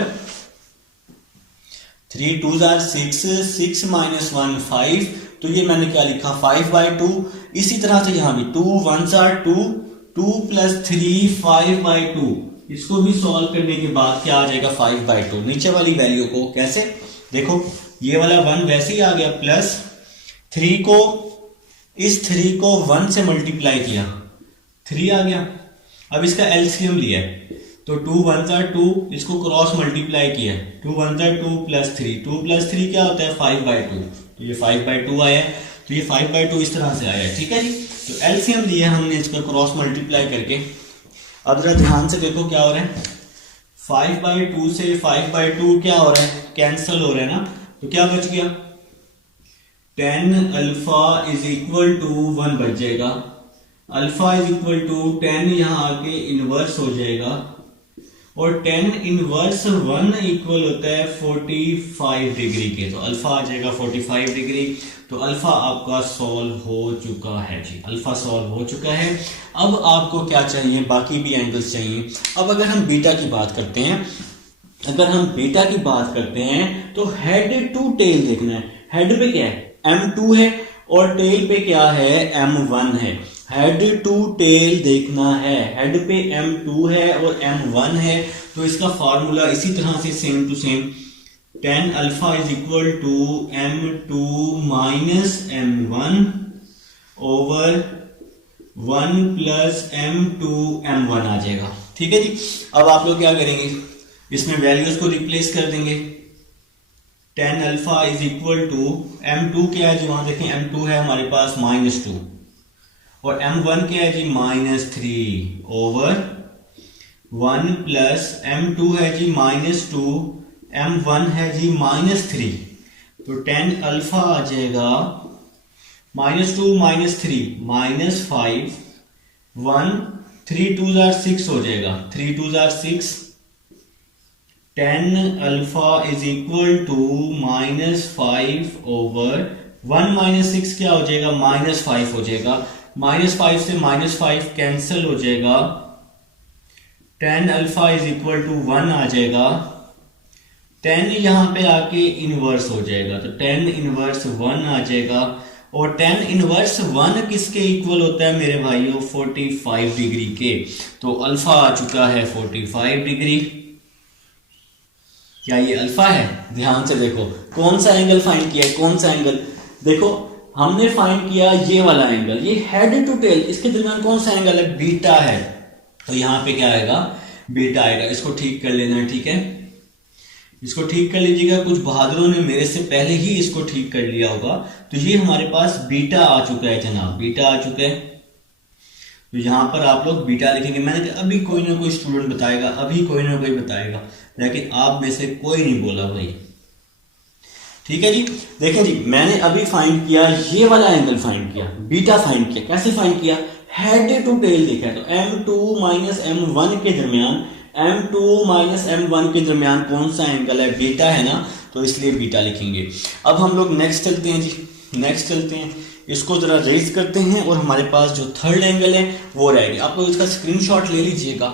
3 2s are 6, 6 minus 1 5, तो ये मैंने क्या लिखा 5/2। इसी तरह से यहां भी 2 1s are 2, 2 प्लस 3 5/2। इसको भी सॉल्व करने के बाद क्या आ जाएगा 5/2। नीचे वाली वैल्यू को कैसे देखो, ये वाला 1 वैसे ही आ गया, प्लस 3 को, इस 3 को 1 से मल्टीप्लाई किया, 3 आ गया। अब इसका एलसीएम लिया तो 2 1s are 2, इसको क्रॉस मल्टीप्लाई किया, 2 1s are 2 प्लस 3, 2 प्लस 3 क्या होता है 5/2, तो ये 5/2 आया। तो ये 5/2 इस तरह से आया, ठीक है जी। तो एलसीएम लिया हमने इसका क्रॉस मल्टीप्लाई करके। अब जरा ध्यान से देखो क्या हो रहा है, 5/2 से 5/2 क्या हो रहा है, कैंसिल हो रहा है ना, तो क्या बच गया tan alpha is equal to 1 बच जाएगा। Alpha is equal to tan यहां आके इनवर्स हो जाएगा और tan इनवर्स 1 इक्वल होता है 45 डिग्री के, तो अल्फा आ जाएगा 45 डिग्री। तो अल्फा आपका सॉल्व हो चुका है जी, अल्फा सॉल्व हो चुका है। अब आपको क्या चाहिए, बाकी भी एंगल्स चाहिए। अब अगर हम बीटा की बात करते हैं, अगर हम बीटा की बात करते हैं तो हेड टू टेल देखना है। हेड पे क्या है, M2 है, और टेल पे क्या है, M1 है। हेड टू टेल देखना है, हेड पे M2 है और M1 है, तो इसका फार्मूला इसी तरह से same to same, tan alpha is equal to M2 minus M1 over 1 plus M2 M1 आ जाएगा। ठीक है जी। अब आप लोग क्या करेंगे, इसमें वैल्यूज को रिप्लेस कर देंगे। tan alpha is equal to M2 क्या है जी, वहां देखें M2 है हमारे पास -2, और M1 क्या है जी -3 ओवर 1 प्लस M2 है जी -2, M1 है जी -3, तो tan अल्फा आ जाएगा -2 -3 -5, 1 3 2 6 हो जाएगा, 3 2 6, tan alpha is equal to -5 over 1 6 क्या हो जाएगा, -5 हो जाएगा। -5 से -5 कैंसिल हो जाएगा, tan alpha is equal to 1 आ जाएगा। tan यहां पे आके इनवर्स हो जाएगा, तो tan इनवर्स 1 आ जाएगा। और tan इनवर्स 1 किसके इक्वल होता है मेरे भाइयों, 45 डिग्री के। तो अल्फा आ चुका है 45 डिग्री। क्या ये अल्फा है, ध्यान से देखो कौन सा एंगल फाइंड किया है, कौन सा एंगल, देखो हमने फाइंड किया ये वाला एंगल, ये हेड टू टेल, इसके दरमियान कौन सा एंगल है, बीटा है, तो यहां पे क्या आएगा, बीटा आएगा। इसको ठीक कर लेना है, ठीक है, इसको ठीक कर लीजिएगा। कुछ बहादुरों ने मेरे से पहले ही इसको ठीक कर लिया होगा। तो ये हमारे पास बीटा आ चुका है जनाब, बीटा आ चुका है। तो यहां पर आप लोग बीटा लिखेंगे। मैंने कहा अभी कोई ना कोई स्टूडेंट बताएगा, अभी कोई ना कोई बताएगा, लेकिन आप में से कोई नहीं बोला भाई। ठीक है जी। देखें जी, मैंने अभी फाइंड किया ये वाला एंगल फाइंड किया, बीटा फाइंड किया। कैसे फाइंड किया, हेड टू टेल देखा। तो M2 माइनस M1 के दरमियान, M2 माइनस M1 के दरमियान कौन सा एंगल है, बीटा है ना, तो इसलिए बीटा लिखेंगे। अब हम लोग नेक्स्ट चलते हैं जी, नेक्स्ट चलते हैं, इसको जरा रेज करते हैं और हमारे पास जो थर्ड एंगल है वो रहेगा। आप लोग इसका स्क्रीनशॉट ले लीजिएगा।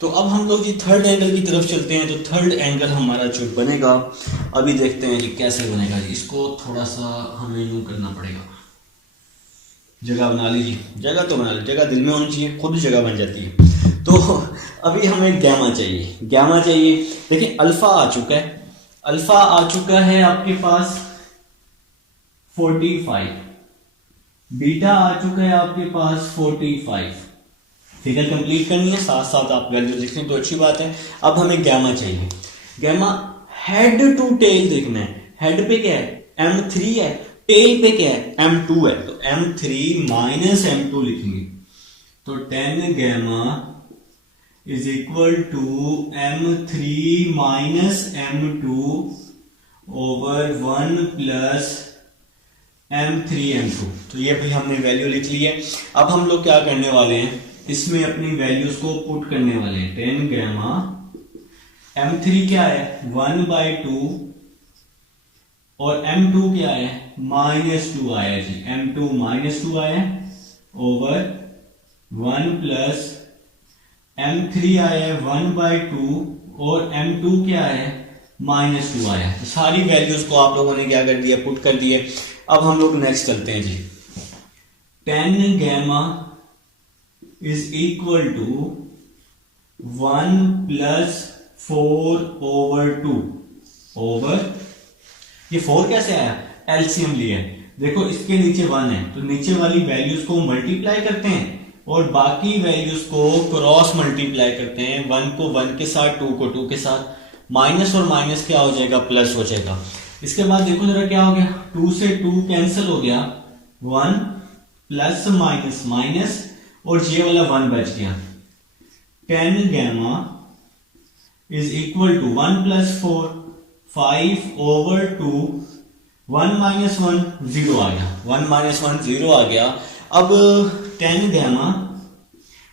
तो अब हम लोग जी थर्ड एंगल की तरफ चलते हैं। तो थर्ड एंगल हमारा जो बनेगा, अभी देखते हैं जी कैसे बनेगा जी। इसको थोड़ा सा हमें यूं करना पड़ेगा, जगह बना लीजिए, जगह तो बना लीजिए, जगह दिल में होनी चाहिए, खुद जगह बन जाती है। तो अभी हमें गैमा चाहिए, गैमा चाहिए। देखिए अल्फा आ चुका है, अल्फा आ चुका है आपके पास 45, बीटा आ चुका है आपके पास 45। फिगर कंप्लीट करनी है, साथ साथ आप वैल्यू लिखनी तो अच्छी बात है। अब हमें गैमा चाहिए। गैमा हेड टू टेल देखना है। हेड पे क्या है, M3 है, टेल पे क्या है, M2 है, तो M3 माइनस M2 लिखेंगे। तो tan gamma is equal to M3 minus M2 over 1 plus M3 M2। तो ये भी हमने वैल्यू लिख ली है। अब हम लोग क्या करने वाले हैं, इसमें अपनी वैल्यूज को पुट करने वाले हैं। tan गैमा M3 क्या है, 1/2 और M2 क्या है, -2 आया जी, M2 -2 आया ओवर 1 प्लस M3 आया है 1/2 और M2 क्या है, -2 आया। तो सारी वैल्यूज को आप लोगों ने क्या कर दिया, पुट कर दिए। अब हम लोग नेक्स्ट चलते हैं जी। tan gamma is equal to 1 plus 4/2 over, ये 4 कैसे आया, एलसीएम लिया। देखो इसके नीचे 1 है, तो नीचे वाली वैल्यूज को मल्टीप्लाई करते हैं और बाकी वैल्यूज को क्रॉस मल्टीप्लाई करते हैं। 1 को 1 के साथ, 2 को 2 के साथ, माइनस और माइनस क्या हो जाएगा, प्लस हो जाएगा। इसके बाद देखो जरा क्या हो गया, 2 से 2 कैंसिल हो गया, 1 प्लस माइनस माइनस और ये वाला 1 बच गया। tan gamma is equal to 1 plus 4 5 over 2, 1 minus 1 0 आ गया, 1 माइनस 1 0 आ गया। अब tan गैमा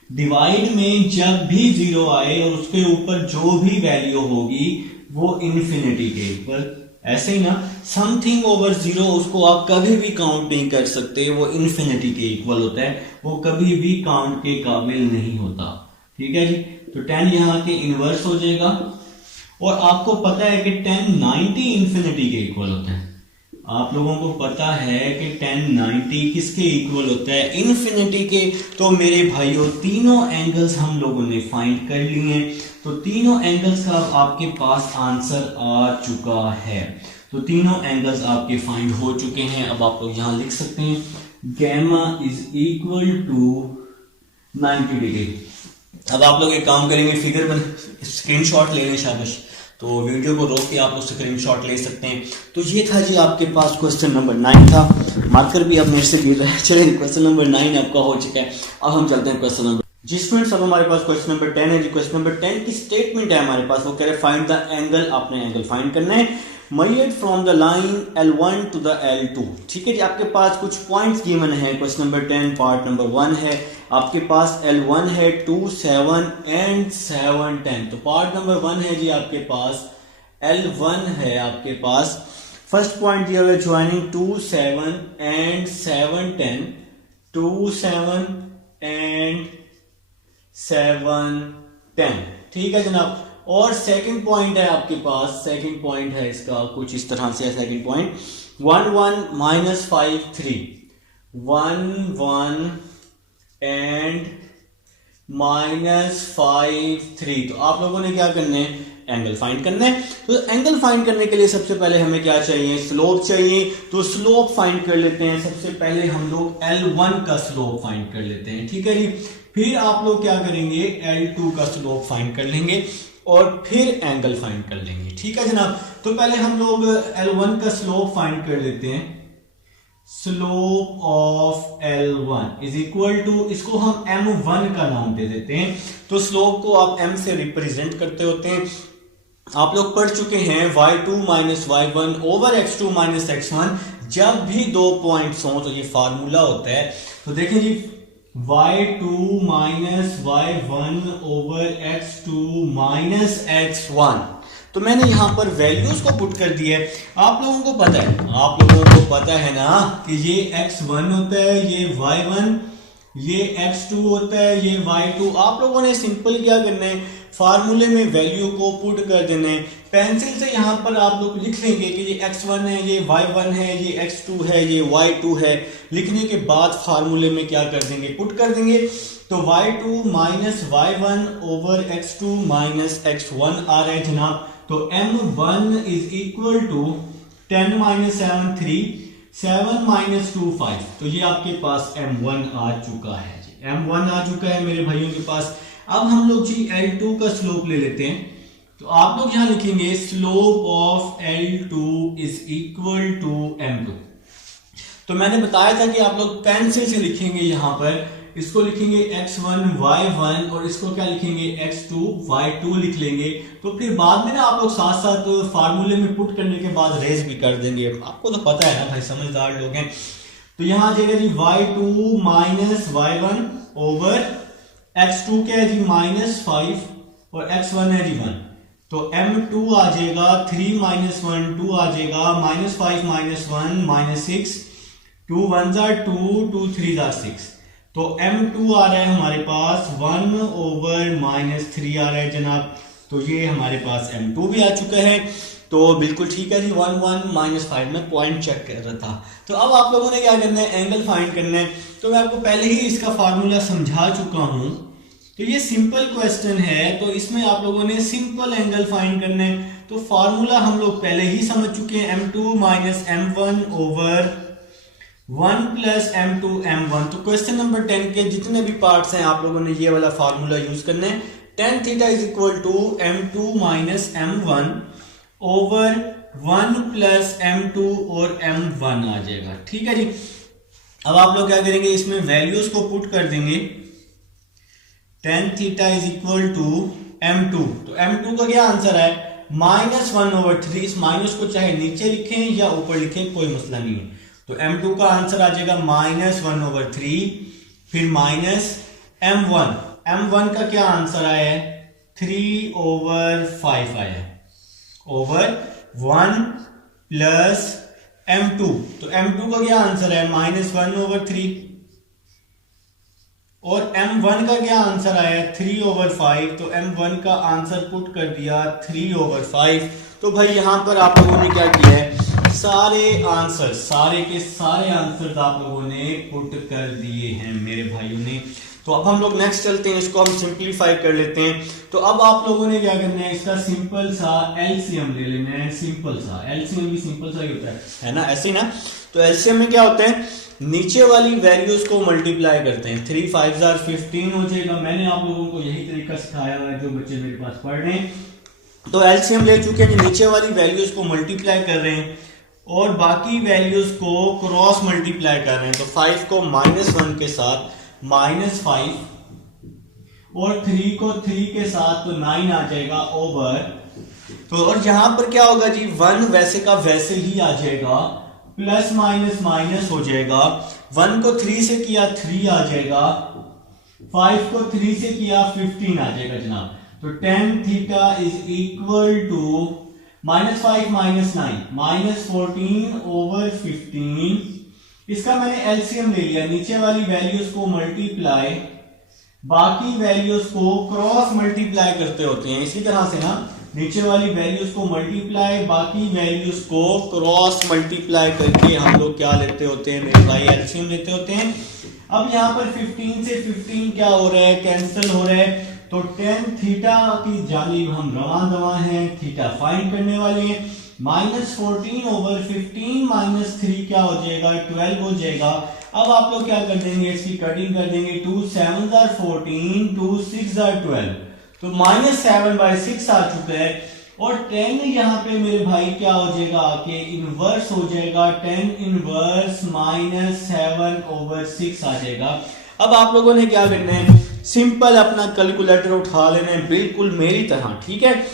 डिवाइड में जब भी 0 आए और उसके ऊपर जो भी वैल्यू होगी वो इन्फिनिटी के इक्वल, ऐसे ही ना समथिंग ओवर 0 उसको आप कभी भी काउंट नहीं कर सकते, वो इन्फिनिटी के इक्वल होता है, वो कभी भी काउंट के काबिल नहीं होता। ठीक है जी, तो 10 यहाँ के इनवर्स हो जाएगा। और आपको पता है कि 10 90 इन्फिनिटी के इक्वल होता है। आप लोगों को पता है कि 10 90 किसके इक्वल होता है? इन्फिनिटी के। तो मेरे भाइयों तीनों एंगल्स हम लोगों ने फाइंड कर लिए हैं, तो तीनों एंगल्स का आपके पास आंसर आ चुका है। तो तीनों एंगल्स आपके फाइंड हो चुके हैं। अब आप लोग यहां लिख सकते हैं gamma is equal to 90 degree. अब आप लोग एक काम करेंगे, फिगर बन स्क्रीनशॉट ले लें, शाबाश। तो वीडियो को रोक के आप लोग स्क्रीनशॉट ले सकते हैं। तो ये था जी आपके पास क्वेश्चन नंबर 9 था। मार्कर भी अब मेरे से गिर रहा है। चलिए क्वेश्चन नंबर 9 आपका हो चुका है। अब हम चलते हैं क्वेश्चन नंबर जी स्टूडेंट्स। अब हमारे पास क्वेश्चन नंबर 10 है जी। क्वेश्चन नंबर 10 की स्टेटमेंट है हमारे पास, वो कह रहे फाइंड द एंगल। आपने एंगल फाइंड करना है measured from the line L1 to the L2। ठीक है जी, आपके पास कुछ पॉइंट्स गिवन है। क्वेश्चन नंबर 10 पार्ट नंबर 1 है, आपके पास L1 है 2 7 एंड 7 10। तो पार्ट नंबर 1 है जी आपके पास L1 है आपके पास। फर्स्ट पॉइंट दिया हुआ है ज्वाइनिंग 2 7 एंड 7 10, 2 7 एंड 7 10। ठीक है जनाब। और सेकंड पॉइंट है आपके पास, सेकंड पॉइंट है इसका कुछ इस तरह से है। Second point 1 1 -5 3, 1 1 and -5 3। तो आप लोगों ने क्या करना है? एंगल फाइंड करना है। तो एंगल फाइंड करने के लिए सबसे पहले हमें क्या चाहिए? स्लोप चाहिए। तो स्लोप फाइंड कर लेते हैं। सबसे पहले हम लोग L1 का स्लोप फाइंड कर लेते हैं। ठीक है जी। फिर आप लोग क्या करेंगे? L2 का स्लोप फाइंड कर लेंगे और फिर एंगल फाइंड कर लेंगे। ठीक है जनाब। तो पहले हम लोग L1 का स्लोप फाइंड कर लेते हैं। Slope of L1 is equal to, इसको हम M1 का नाम दे देते हैं। तो स्लोप को आप M से रिप्रेजेंट करते होते हैं। आप लोग पढ़ चुके हैं y2 minus y1 over x2 minus x1। जब भी दो पॉइंट्स हों तो ये फार्मूला होता है। तो देखें जी, y2 minus y1 over x2 minus x1। तो मैंने यहां पर वैल्यूज को पुट कर दिया है। आप लोगों को पता है, आप लोगों को पता है ना कि ये x1 होता है, ये y1, ये x2 होता है, ये y2। आप लोगों ने सिंपल क्या करना है? फार्मूले में वैल्यू को पुट कर देना है। पेंसिल से यहां पर आप लोग लिख लेंगे कि ये x1 है, ये y1 है, ये x2 है, ये y2 है। लिखने के बाद फार्मूले में क्या कर देंगे? पुट कर देंगे। तो y2 minus y1 over x2 minus x1 आ रहा है जनाब। तो m1 is equal to 10 minus 7 3, 7 minus 2 5। तो ये आपके पास m1 आ चुका है जी, m1 आ चुका है मेरे भाइयों के पास। अब हम लोग जी L2 का स्लोप ले लेते हैं। तो आप लोग यहां लिखेंगे slope of L2 is equal to m2। तो मैंने बताया था कि आप लोग पेंसिल से लिखेंगे, यहां पर इसको लिखेंगे x1 y1 और इसको क्या लिखेंगे? x2 y2 लिख लेंगे। तो फिर बाद में ना आप लोग साथ साथ फार्मूले में पुट करने के बाद रेज भी कर देंगे। आपको तो पता है ना भाई, समझदार लोग हैं। तो यहां आ जाएगा जी y2 minus y1 over x2 क्या है जी? -5 और x1 है जी 1। तो m2 आ जाएगा 3 माइनस 1 2 आ जाएगा, -5 minus 1 -6, 2 1s are 2, 2 3s are 6। तो m2 आ रहा है हमारे पास 1 ओवर -3 आ रहा है जनाब। तो ये हमारे पास m2 भी आ चुका है। तो बिल्कुल ठीक है जी, 1 1 -5 में पॉइंट चेक कर रहा था। तो अब आप लोगों ने क्या करना है? एंगल फाइंड करना है। तो मैं आपको पहले ही इसका फार्मूला समझा चुका हूं। तो ये सिंपल क्वेश्चन है, तो इसमें आप लोगों ने सिंपल एंगल फाइंड करना है। तो फार्मूला हम लोग पहले ही समझ चुके हैं, m2 minus m1 over 1 plus m2 m1। तो क्वेश्चन नंबर 10 के जितने भी पार्ट्स हैं आप लोगों ने ये वाला फार्मूला यूज करना है। tan theta is equal to m2 minus m1 over 1 plus m2 और m1 आ जाएगा। ठीक है जी। अब आप लोग क्या करेंगे? इसमें वैल्यूज को पुट कर देंगे। tan theta is equal to m2। तो m2 का क्या आंसर है? -1 ओवर 3। इस माइनस को चाहे नीचे लिखें या ऊपर लिखें, कोई मसला नहीं है। तो m2 का आंसर आ जाएगा -1 ओवर 3, फिर माइनस m1 m1 का क्या आंसर आया है 3/5 आया है ओवर 1 प्लस m2, तो m2 का क्या आंसर है -1/3 और m1 का क्या आंसर आया 3/5, तो m1 का आंसर पुट कर दिया 3/5। तो भाई यहां पर आप लोगों ने क्या किया है सारे के सारे आंसर आप लोगों ने पुट कर दिए हैं मेरे भाइयों ने। तो अब हम लोग नेक्स्ट चलते हैं, इसको हम सिंपलीफाई कर लेते हैं। तो अब आप लोगों ने क्या करना है इसका सिंपल सा एलसीएम ले लेना है, सिंपल सा एलसीएम भी सिंपल सा ही होता है ना, ऐसे ही ना। तो एलसीएम में क्या होता है नीचे वाली वैल्यूज को मल्टीप्लाई करते हैं, 3 5 15 हो जाएगा। मैंने आप लोगों को यही तरीका सिखाया है जो बच्चे मेरे पास पढ़ रहे हैं। तो एलसीएम ले चुके हैं, नीचे वाली वैल्यूज को मल्टीप्लाई कर रहे हैं और बाकी वैल्यूज को क्रॉस मल्टीप्लाई कर रहे हैं। तो 5 को -1 के साथ -5 और 3 को 3 के साथ तो 9 आ जाएगा ओवर। तो और यहां पर क्या होगा जी 1 वैसे का वैसे ही आ जाएगा, प्लस माइनस माइनस हो जाएगा। 1 को 3 से किया 3 आ जाएगा, 5 को 3 से किया 15 आ जाएगा जनाब। तो tan theta is equal to -5 -9 -14/15। इसका मैंने एलसीएम ले लिया, नीचे वाली वैल्यूज को मल्टीप्लाई बाकी वैल्यूज को क्रॉस मल्टीप्लाई करते होते हैं इसी तरह से ना, नीचे वाली वैल्यूज को मल्टीप्लाई बाकी वैल्यूज को क्रॉस मल्टीप्लाई करके हम लोग क्या लेते होते हैं मेरे भाई एलसीएम लेते होते हैं। अब यहाँ पर 15 से 15 क्या हो रहा है कैंसिल हो रहा है, तो tan थीटा की जानिब हम रवान दवा हैं, थीटा फाइंड करने वाले हैं। -14/15 -3 क्या हो जाएगा 12 हो जाएगा। अब आप लोग क्या कर देंगे इसकी कटिंग कर देंगे, 2 7 14 2 6 12, तो -7/6 आ चुका है। और 10 यहाँ पे मेरे भाई क्या हो जाएगा आके इनवर्स हो जाएगा, 10 इनवर्स -7/6 आ जाएगा। अब आप लोगों ने क्या करना है सिंपल अपना कैलकुलेटर उठा लेना है बिल्कुल मेरी तरह, ठीक है।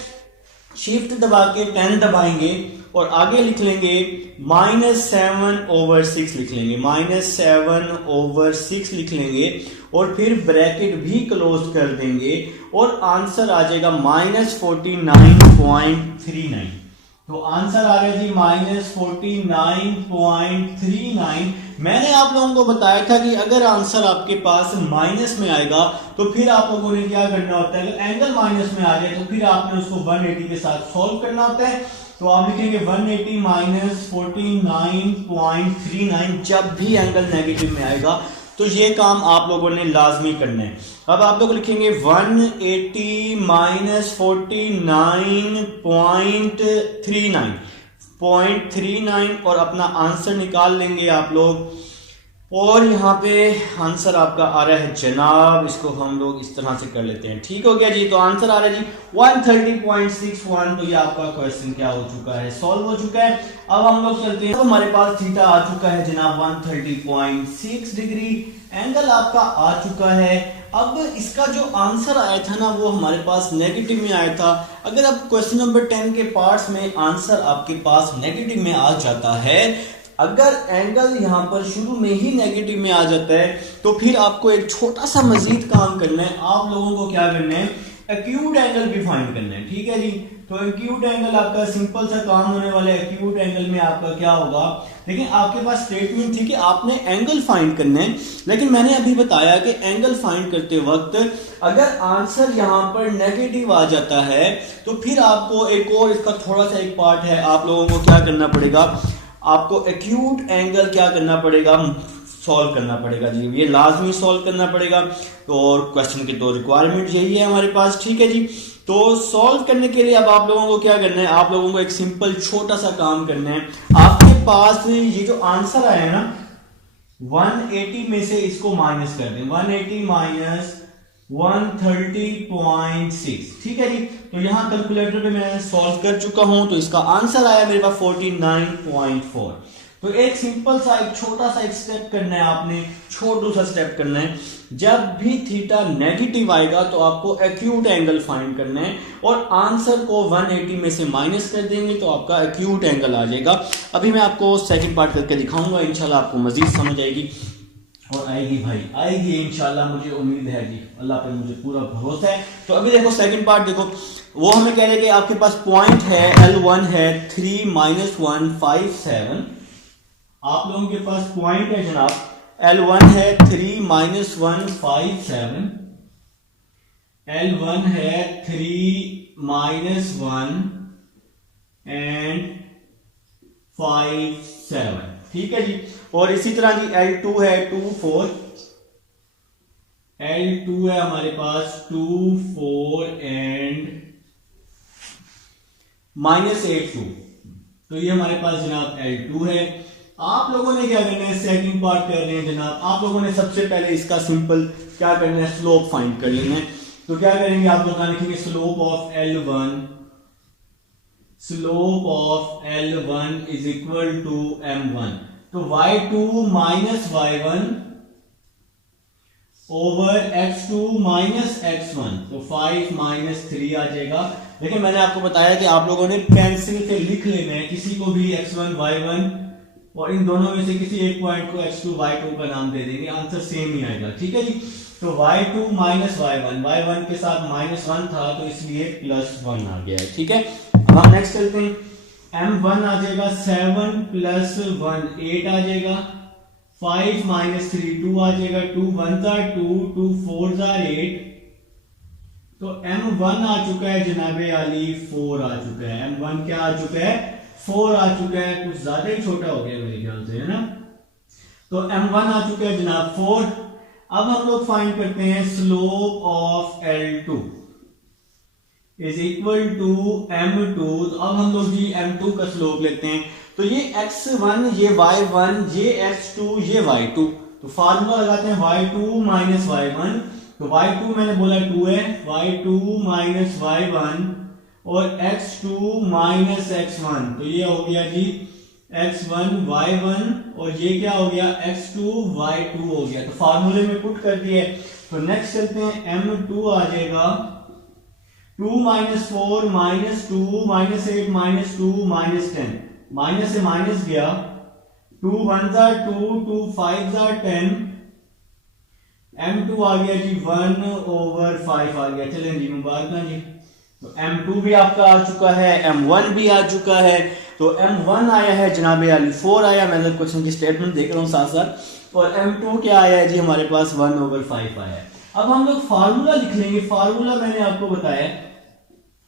शिफ्ट दबा के 10 दबाएंगे और आगे लिख लेंगे -7/6 लिख लेंगे, -7/6 लिख लेंगे और फिर ब्रैकेट भी क्लोज कर देंगे और आंसर आ जाएगा -49.39। तो आंसर आ रहा है जी -49.39। मैंने आप लोगों को बताया था कि अगर आंसर आपके पास माइनस में आएगा तो फिर आप लोगों ने क्या करना होता है, अगर एंगल माइनस में आ जाए तो फिर आपने उसको 180 के साथ सॉल्व करना होता है। तो आप लिखेंगे 180 -49.39 जब भी एंगल नेगेटिव में आएगा, तो ये काम आप लोगों ने लाजमी करना है। अब आप लोग लिखेंगे 180 -49.39 और अपना आंसर निकाल लेंगे आप लोग। और यहाँ पे आंसर आपका आ रहा है जनाब, इसको हम लोग इस तरह से कर लेते हैं, ठीक हो गया जी। तो आंसर आ रहा है जी 130.61। तो ये आपका क्वेश्चन क्या हो चुका है सॉल्व हो चुका है। अब हम लोग चलते हैं, तो हमारे पास थीटा आ चुका है जनाब 130.6 डिग्री, एंगल आपका आ चुका है। अब इसका जो आंसर आया था ना वो हमारे पास नेगेटिव में आया था। अगर अब क्वेश्चन नंबर 10 के पार्ट्स में आंसर आपके पास नेगेटिव में आ जाता है, अगर एंगल यहां पर शुरू में ही नेगेटिव में आ जाता है, तो फिर आपको एक छोटा सा मजीद काम करना है। आप लोगों को क्या करना है एक्यूट एंगल भी फाइंड करना है, ठीक है जी। तो एक्यूट एंगल आपका सिंपल सा काम होने वाला है। एक्यूट एंगल में आपका क्या होगा, लेकिन आपके पास स्टेटमेंट थी कि आपने एंगल फाइंड करना है, लेकिन मैंने अभी बताया कि एंगल फाइंड करते वक्त अगर आंसर यहां पर नेगेटिव आ जाता है तो फिर आपको एक और इसका थोड़ा सा एक पार्ट है, आप लोगों को क्या करना पड़ेगा, आपको एक्यूट एंगल क्या करना पड़ेगा सॉल्व करना पड़ेगा जी, ये लाजमी सॉल्व करना पड़ेगा। और क्वेश्चन की तो रिक्वायरमेंट यही है हमारे पास, ठीक है जी। तो सॉल्व करने के लिए अब आप लोगों को क्या करना है, आप लोगों को एक सिंपल छोटा सा काम करना है। आपके पास ये जो आंसर आया है ना 180 में से इसको माइनस कर दें, 180 माइनस 130.6, ठीक है जी। तो यहां कैलकुलेटर पे मैं सॉल्व कर चुका हूं, तो इसका आंसर आया मेरे पास 49.4। तो एक सिंपल सा एक छोटा सा एक स्टेप करना है आपने, छोटा सा स्टेप करना है। जब भी थीटा नेगेटिव आएगा तो आपको एक्यूट एंगल फाइंड करना है और आंसर को 180 में से माइनस कर देंगे तो आपका एक्यूट एंगल आ जाएगा। अभी मैं आपको सेकंड पार्ट करके दिखाऊंगा, इंशाल्लाह आपको मजीद समझ आएगी। और आएगी भाई, आएगी इंशाल्लाह, मुझे उम्मीद है जी, अल्लाह पे मुझे पूरा भरोसा है। तो अभी देखो सेकंड पार्ट देखो, वो हमें कह रहे हैं कि आपके पास पॉइंट है L1 है 3 - 1 5 7। आप लोगों के पास पॉइंट है जनाब L1 है 3 - 1 5 7, L1 है 3 - 1 एंड 5 7, ठीक है जी। और इसी तरह जी L2 है 2 4, L2 है हमारे पास 2 4 एंड -8 2। तो ये हमारे पास जनाब L2 है। आप लोगों ने क्या करना है, सेकंड पार्ट कर रहे हैं जनाब, आप लोगों ने सबसे पहले इसका सिंपल क्या करना है, स्लोप फाइंड कर लेना है। तो क्या करेंगे, आप लोग लिखेंगे slope of L1, slope of L1 is equal to M1। तो y2 minus y1 over x2 minus x1, तो 5 - 3 आ जाएगा। लेकिन मैंने आपको बताया कि आप लोगों ने पेंसिल से लिख लेना है, किसी को भी x1 y1 और इन दोनों में से किसी एक पॉइंट को x2 y2 का नाम दे देंगे, आंसर सेम ही आएगा, ठीक है जी। तो y2 माइनस y1, y1 के साथ -1 था तो इसलिए +1 आ गया है, ठीक है। अब हम नेक्स्ट चलते हैं, M1 आ जाएगा 7 + 1 8 आ जाएगा, 5 - 3 2 आ जाएगा, 2 1 2 2 4 8। तो M1 आ चुका है जनाबे आली 4 आ चुका है, M1 क्या आ चुका है, 4 आ चुका है, कुछ ज्यादा ही छोटा हो गया मेरे ख्याल से, है ना। तो M1 आ चुका है जनाब 4। अब हम लोग फाइंड करते हैं slope of L2 is equal to M2। तो अब हम लोग जी M2 का स्लोप लेते हैं। तो ये x1, ये y1, ये x2, ये y2। तो फार्मूला लगाते हैं y2 माइनस y1। तो y2 मैंने बोला 2 है, y2 माइनस y1 और x2 माइनस x1। तो ये हो गया जी x1 y1 और ये क्या हो गया x2 y2 हो गया। तो फार्मूले में पुट कर दिए। तो नेक्स्ट चलते हैं M2 आ जाएगा 2 - 4 - 2 - 8 - 2 - 10, माइनस से माइनस गया, 2 1 2 2 5 10, M2 आ गया जी 1/5 आ गया। चलें जी मुबारक जी। तो M2 भी आपका आ चुका है, M1 भी आ चुका है। तो M1 आया है जनाबे अली 4 आया, मैं तो क्वेश्चन की स्टेटमेंट देख रहा हूं साथ साथ। और M2 क्या आया है जी हमारे पास 1/5 आया है। अब हम लोग फार्मूला लिख लेंगे। फार्मूला मैंने आपको बताया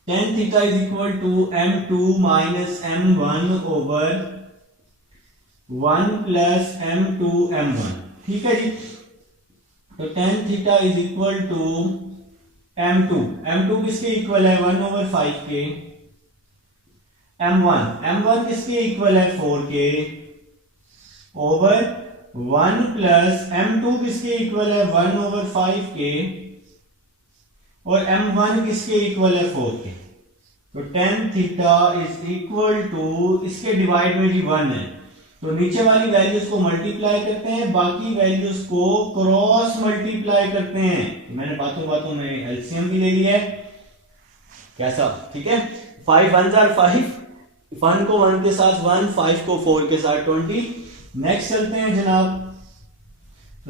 tan theta is equal to M2 minus M1 over 1 plus M2 M1, ठीक है जी। तो tan theta is equal to M2 किसके इक्वल है 1/5 के, M1 किसके इक्वल है 4 के ओवर 1 प्लस M2 किसके इक्वल है 1/5 के और M1 किसके इक्वल है 4 के। तो tan theta is equal to, इसके डिवाइड में जी 1 है, तो नीचे वाली वैल्यूज को मल्टीप्लाई करते हैं, बाकी वैल्यूज को क्रॉस मल्टीप्लाई करते हैं। मैंने बातों बातों में एलसीएम भी ले लिया है, कैसा, ठीक है। 5 1 5, 1 को 1 के साथ 1, 5 को 4 के साथ 20। नेक्स्ट चलते हैं जनाब।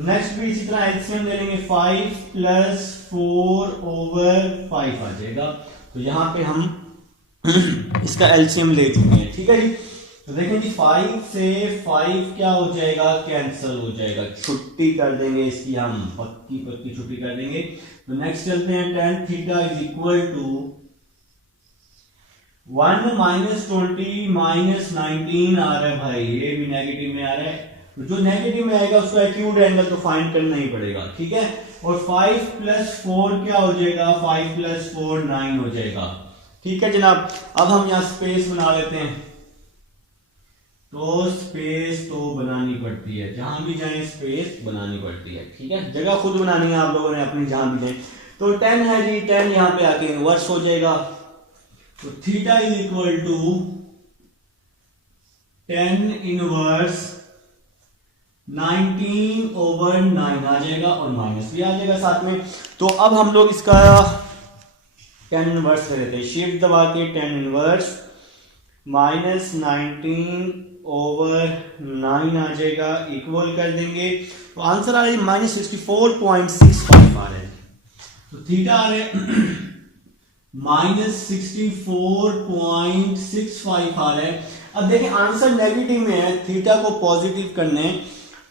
नेक्स्ट भी इसी तरह एलसीएम ले लेंगे, 5 प्लस 4/5 आ जाएगा। तो यहां पे हम इसका एलसीएम ले चुके हैं, ठीक है जी। तो देखें जी 5 से 5 क्या हो जाएगा, कैंसिल हो जाएगा, छुट्टी कर देंगे इसकी, हम पक्की छुट्टी कर देंगे। तो नेक्स्ट चलते हैं tan theta is equal to 1 - 20 - 19 आ रहा है भाई, ये भी नेगेटिव में आ रहा है। तो जो नेगेटिव में आएगा उसका एक्यूट एंगल तो फाइंड करना ही पड़ेगा, ठीक है। और 5 + 4 क्या हो जाएगा, 5 + 4 9 हो जाएगा, ठीक है जनाब। अब हम यहां स्पेस बना लेते हैं। तो स्पेस तो बनानी पड़ती है, जहां भी जाएं स्पेस बनानी पड़ती है, ठीक है। जगह खुद बनानी है आप लोगों ने अपनी, जहां भी जाएं। तो 10 है जी, 10 यहां पे आके इनवर्स हो जाएगा। तो theta is equal to 10 inverse 19/9 आ जाएगा और माइनस भी आ जाएगा साथ में। तो अब हम लोग इसका 10 इनवर्स ले लेते हैं, शिफ्ट दबा के 10 इनवर्स -19/9 आ जाएगा, इक्वल कर देंगे तो आंसर आ रहा है -64.65 आ रहा है। तो थीटा आ रहा है -64.65 आ रहा है। अब देखें आंसर नेगेटिव में है, थीटा को पॉजिटिव करने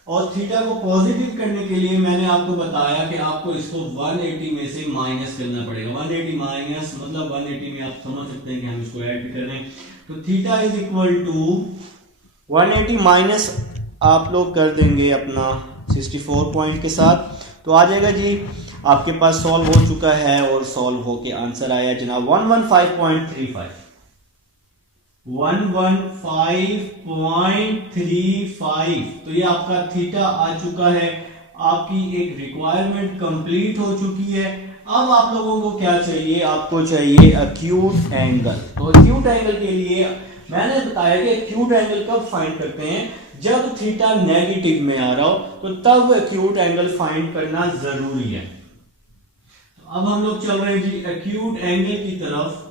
और थीटा को पॉजिटिव करने के लिए मैंने आपको बताया कि आपको इसको 180 में से माइनस करना पड़ेगा। 180 माइनस मतलब 180 में आप समझ सकते हैं कि हम इसको ऐड कर रहे हैं। तो theta is equal to 180 minus आप लोग कर देंगे अपना 64 पॉइंट के साथ, तो आ जाएगा जी आपके पास सॉल्व हो चुका है और सॉल्व होके आंसर आया जनाब 115.35। 115.35। तो ये आपका थीटा आ चुका है, आपकी एक रिक्वायरमेंट कंप्लीट हो चुकी है। अब आप लोगों को क्या चाहिए, आपको चाहिए एक्यूट एंगल। तो एक्यूट एंगल के लिए मैंने बताया कि एक्यूट एंगल कब फाइंड करते हैं, जब थीटा नेगेटिव में आ रहा हो, तो तब एक्यूट एंगल फाइंड करना जरूरी है। अब हम लोग चल रहे हैं जी एक्यूट एंगल की तरफ।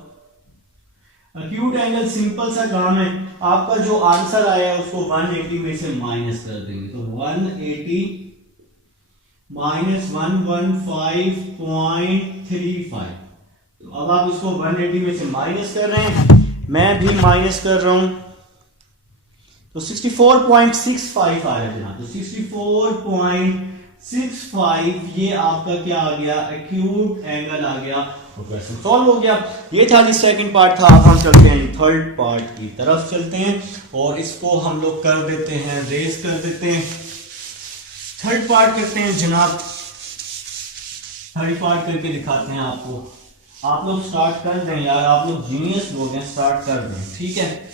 एक्यूट एंगल सिंपल सा काम है, आपका जो आंसर आया है उसको 180 में से माइनस कर देंगे। तो 180 माइनस 115.35। तो अब आप इसको 180 में से माइनस कर रहे हैं, मैं भी माइनस कर रहा हूं, तो 64.65 आ रहा है जनाब। तो 64.65 ये आपका क्या आ गया, एक्यूट एंगल आ गया और क्वेश्चन सॉल्व हो गया। ये था जी सेकंड पार्ट था। अब हम चलते हैं थर्ड पार्ट की तरफ चलते हैं और इसको हम लोग कर देते हैं, रेस कर देते हैं। थर्ड पार्ट करते हैं जनाब, थर्ड पार्ट करके दिखाते हैं आपको। आप लोग स्टार्ट कर दें यार, आप लोग जीनियस लोग हैं, स्टार्ट कर दें, ठीक है।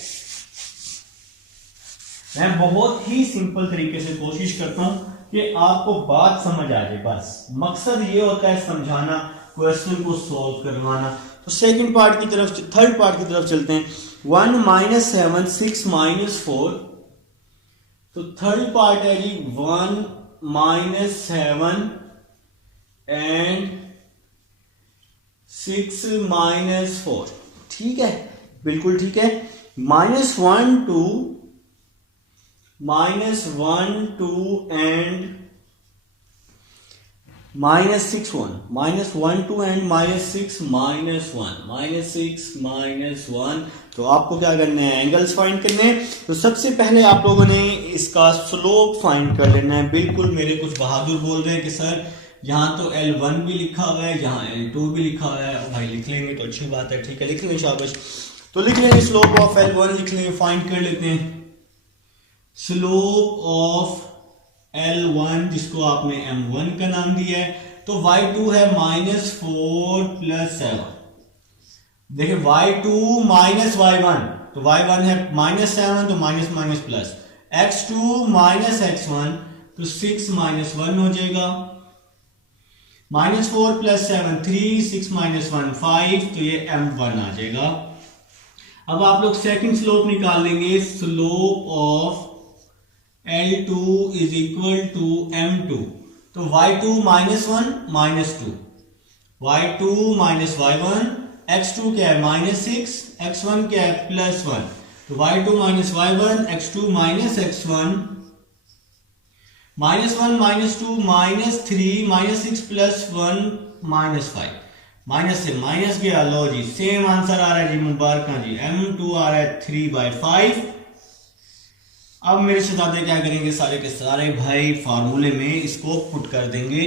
मैं बहुत ही सिंपल तरीके से कोशिश करता हूं कि आपको बात समझ आ जाए, बस मकसद ये होता है समझाना, क्वेश्चन को सॉल्व करवाना। तो सेकंड पार्ट की तरफ, थर्ड पार्ट की तरफ चलते हैं। 1 - 7 6 - 4। तो थर्ड पार्ट है जी 1 - 7 एंड 6 - 4, ठीक है, बिल्कुल ठीक है। -1 2 एंड -6 1, -1 2 एंड -6 -1। तो आपको क्या करना है, एंगल्स फाइंड करने हैं। तो सबसे पहले आप लोगों ने इसका स्लोप फाइंड कर लेना है। बिल्कुल मेरे कुछ बहादुर बोल रहे हैं कि सर यहाँ तो L1 भी लिखा हुआ है, यहाँ L2 भी लिखा हुआ है। भाई लिख लेंगे तो अच्छी बात है, ठीक है, लिख लेंगे, शाबाश। तो लिख लेंगे स्लोप ऑफ L1, लिख लेंगे, फाइंड कर लेते हैं स्लोप ऑफ L1 जिसको आपने M1 का नाम दिया है। तो y2 है -4 + 7। देखिए y2 माइनस y1, तो y1 है -7, तो minus minus plus, x2 - x1 तो 6 - 1 हो जाएगा। -4 + 7 3, 6 - 1 5, तो ये M1 आ जाएगा। अब आप लोग सेकंड स्लोप निकाल लेंगे, slope of L2 is equal to M2। तो y2 -1 -2, y2 - y1, x2 क्या है -6, x1 क्या है +1, तो y2 - y1, x2 - x1, -1 -2 -3 -6 + 1 -5, minus से माइनस गया, लो जी सेम आंसर आ रहा है जी, मुबारक जी, M2 आ रहा है 3/5। अब मेरे शहजादे क्या करेंगे, सारे के सारे भाई फार्मूले में इसको पुट कर देंगे।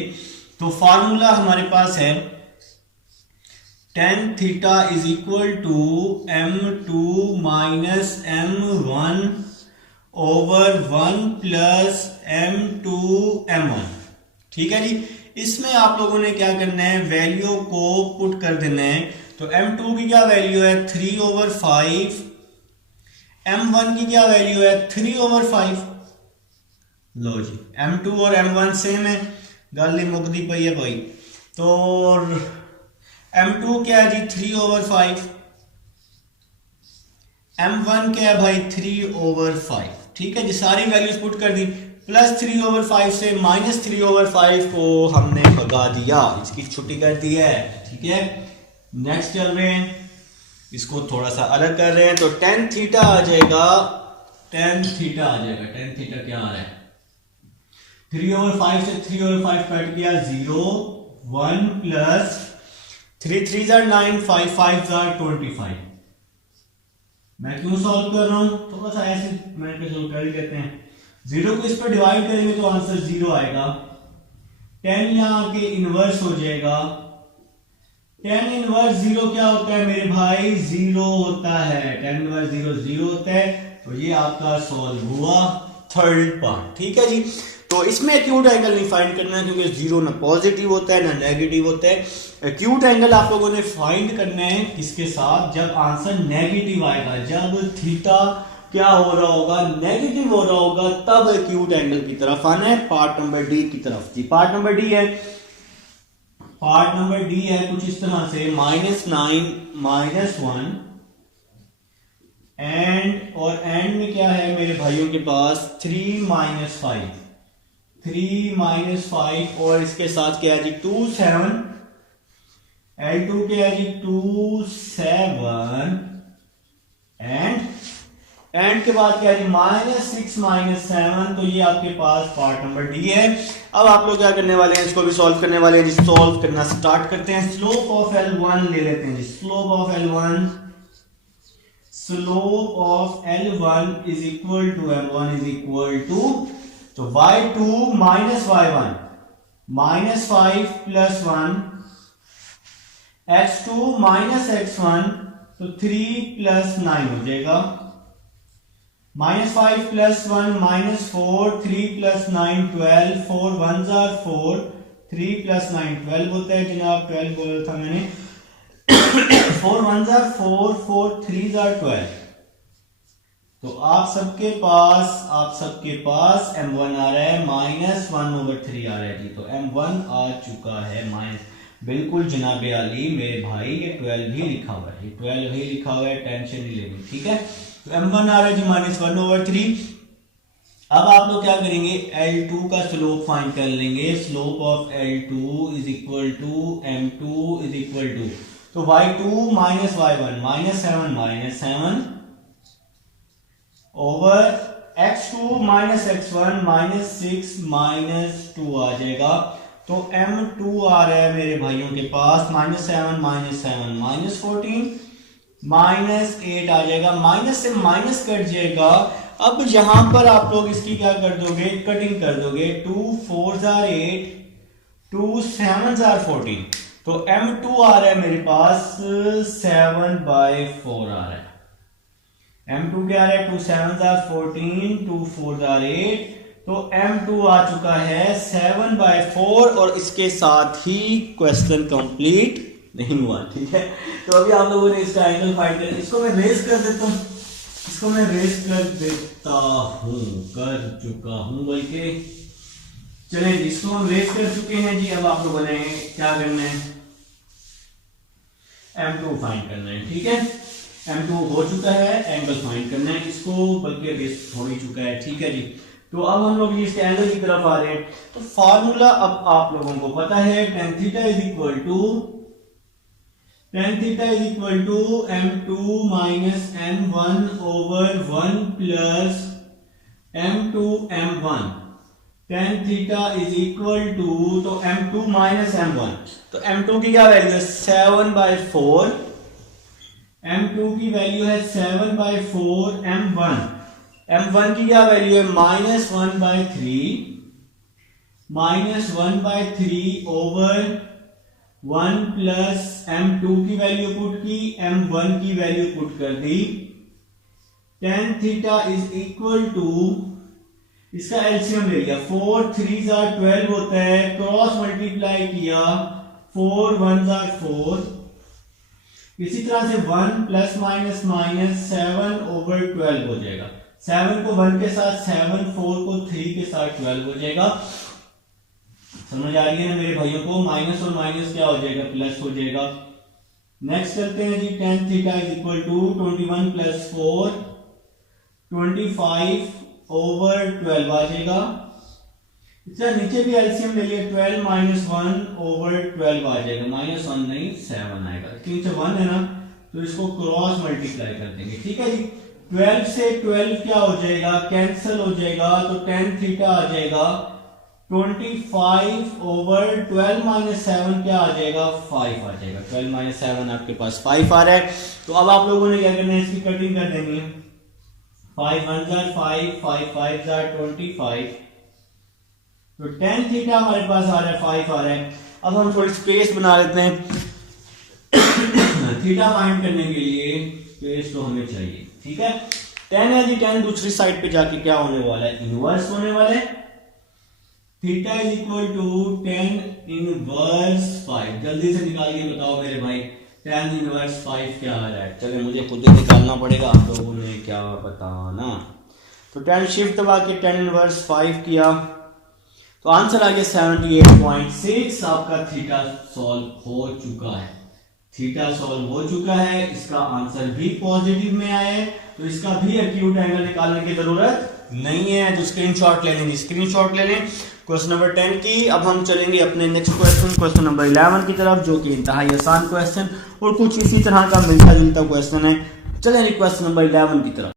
तो फार्मूला हमारे पास है tan theta is equal to M2 - M1 over 1 + M2 M1, ठीक है जी। इसमें आप लोगों ने क्या करना है, वैल्यू को पुट कर देना है। तो M2 की क्या वैल्यू है 3/5, M1 की क्या वैल्यू है 3/5। लो जी M2 और M1 सेम है, गल ही मुकदी पई है भाई। तो M2 क्या है जी 3/5, M1 क्या है भाई 3/5, ठीक है जी। सारी वैल्यूज पुट कर दी, +3/5 से -3/5 को हमने भगा दिया, इसकी छुट्टी कर दी है, ठीक है। नेक्स्ट चल रहे हैं, इसको थोड़ा सा अलग कर रहे हैं तो टेन थीटा आ जाएगा, टेन थीटा आ जाएगा। टेन थीटा क्या आ रहा है, 3/5 से 3/5 कट गया 0 1 प्लस 3 3 जार 9 5 5 जार 25। मैं क्यों सॉल्व कर रहा हूं, थोड़ा सा ऐसे मैंने सोल्व कर ही लेते हैं। 0 को इस पर डिवाइड करेंगे तो आंसर 0 आएगा। 10 यहां के इनवर्स हो जाएगा। 10 इनवर्स 0 क्या होता है मेरे भाई, 0 होता है। 10 इनवर्स 0 0 होता है। तो ये आपका सॉल्व हुआ थर्ड पार्ट, ठीक है जी। तो इसमें एक्यूट एंगल नहीं फाइंड करना है क्योंकि 0 ना पॉजिटिव होता है ना नेगेटिव होता है। एक्यूट एंगल आप लोगों ने फाइंड करना है किसके साथ, जब आंसर नेगेटिव आएगा, जब थीटा क्या हो रहा होगा, नेगेटिव हो रहा होगा, तब एक्यूट एंगल की तरफ आना है। पार्ट नंबर डी की तरफ जी, पार्ट नंबर डी है, पार्ट नंबर डी है कुछ इस तरह से -9 -1 एंड, और एंड में क्या है मेरे भाइयों के पास 3 -5 और इसके साथ क्या है जी 2 7, L2 क्या है जी 2 7 एंड के बाद क्या है जी -6 -7। तो ये आपके पास पार्ट नंबर डी है। अब आप लोग क्या करने वाले हैं, इसको भी सॉल्व करने वाले हैं जी। सॉल्व करना स्टार्ट करते हैं। स्लोप ऑफ L1 ले लेते हैं जी। Slope of L1, slope of L1 is equal to M1 is equal to, तो y2 minus y1 -5 + 1 x2 minus x1, तो 3 + 9 हो जाएगा। -5 + 1 -4, 3 + 9 12, 4 1 जार 4, 3 + 9 12 होता है जनाब, 12 बोला था मैंने। 4 1 जार 4, 4 3 जार 12। तो आप सबके पास M1 आ रहा है -1/3 आ रहा है जी। तो M1 आ चुका है बिल्कुल जनाब आली मेरे भाई, ये 12 ही लिखा हुआ है, ये 12 ही लिखा हुआ है, टेंशन नहीं लेनी, ठीक है। तो M1 आ रहा है जी -1/3। अब आप लोग क्या करेंगे, L2 का स्लोप फाइंड कर लेंगे। Slope of L2 is equal to M2 is equal to, तो y2 minus y1 -7 -7 over x2 minus x1 -6 -2 आ जाएगा। तो M2 आ रहा है मेरे भाइयों के पास -7 -7 -14 -8 आ जाएगा। माइनस से माइनस कट जाएगा। अब यहां पर आप लोग इसकी क्या कर दोगे, कटिंग कर दोगे। 2 4 जार 8, 2 7 जार 14। तो M2 आ रहा है मेरे पास 7/4 आ रहा है। M2 क्या आ रहा है, 2 7 जार 14, 2 4 जार 8। तो M2 आ चुका है 7/4 और इसके साथ ही क्वेश्चन कंप्लीट नहीं हुआ, ठीक है। तो अभी आप लोगों ने इसका एंगल फाइंड कर, इसको मैं रेस कर देता हूं, इसको मैं रेस कर देता हूं, कर चुका हूं बल्कि। चलें जी, इसको हम रेस कर चुके हैं जी। अब आप लोगों ने क्या करना है, M2 फाइंड करना है, ठीक है। M2 हो चुका है, एंगल फाइंड करना है इसको, बल्कि रेस हो ही चुका है, ठीक है जी। तो अब हम लोग इसके एंगल की तरफ आ रहे हैं। तो फार्मूला अब आप लोगों को पता है, tan theta is equal to M2 minus M1 over 1 plus M2 M1। tan theta is equal to, तो M2 माइनस M1, तो M2 की क्या वैल्यू है 7/4, M2 की वैल्यू है 7/4, M1 की क्या वैल्यू है -1/3 ओवर 1 प्लस M2 की वैल्यू पुट की, M1 की वैल्यू पुट कर दी। tan theta is equal to, इसका एलसीएम ले लिया, 4 3 जार 12 होता है, क्रॉस मल्टीप्लाई किया, 4 1 जार 4। इसी तरह से 1 प्लस माइनस माइनस 7/12 हो जाएगा। 7 को 1 के साथ 7, 4 को 3 के साथ 12 हो जाएगा। समझ आ रही है ना मेरे भाइयों को, माइनस और माइनस क्या हो जाएगा, प्लस हो जाएगा। नेक्स्ट करते हैं जी, tan theta is equal to 21 + 4 25/12 आ जाएगा। इसका नीचे भी एलसीएम ले लिया, 12 - 1/12 आ जाएगा, -1 नहीं 7 आएगा, क्योंकि 1 है ना, तो इसको क्रॉस मल्टीप्लाई कर देंगे, ठीक है जी। 12 से 12 क्या हो जाएगा, कैंसिल हो जाएगा, तो tan थीटा आ जाएगा 25 ओवर 12 माइनस 7 क्या आ जाएगा, 5 आ जाएगा। 12 माइनस 7 आपके पास 5 आ रहा है। तो अब आप लोगों ने क्या करना है, इसकी कटिंग कर देनी है। 5 1 जार 5, 5 5 जार 25, तो tan थीटा हमारे पास आ रहा है 5 आ रहा है। अब हम थोड़ी स्पेस बना लेते हैं थीटा फाइंड करने के लिए स्पेस तो हमें चाहिए, ठीक है। tan है जी, tan दूसरी साइड पे जाके क्या होने वाला है, इनवर्स होने वाला है। Theta is equal to tan inverse 5। जल्दी से निकाल के बताओ मेरे भाई, tan इनवर्स 5 क्या आ रहा है। चले मुझे खुद ही निकालना पड़ेगा, आप लोगों ने क्या बताना। तो tan शिफ्ट दबा के tan इनवर्स 5 किया, तो आंसर आ गया 78.6। आपका थीटा सॉल्व हो चुका है, थीटा सॉल्व हो चुका है। इसका आंसर भी पॉजिटिव में आया है, तो इसका भी एक्यूट एंगल निकालने की जरूरत नहीं है। तो स्क्रीनशॉट ले लेंगे, स्क्रीनशॉट ले लें क्वेश्चन नंबर 10 की। अब हम चलेंगे अपने नेक्स्ट क्वेश्चन, क्वेश्चन नंबर 11 की तरफ, जो कि इंतहाई आसान क्वेश्चन और कुछ इसी तरह का मिलता जुलता क्वेश्चन है। चलेंगे क्वेश्चन नंबर 11 की तरफ।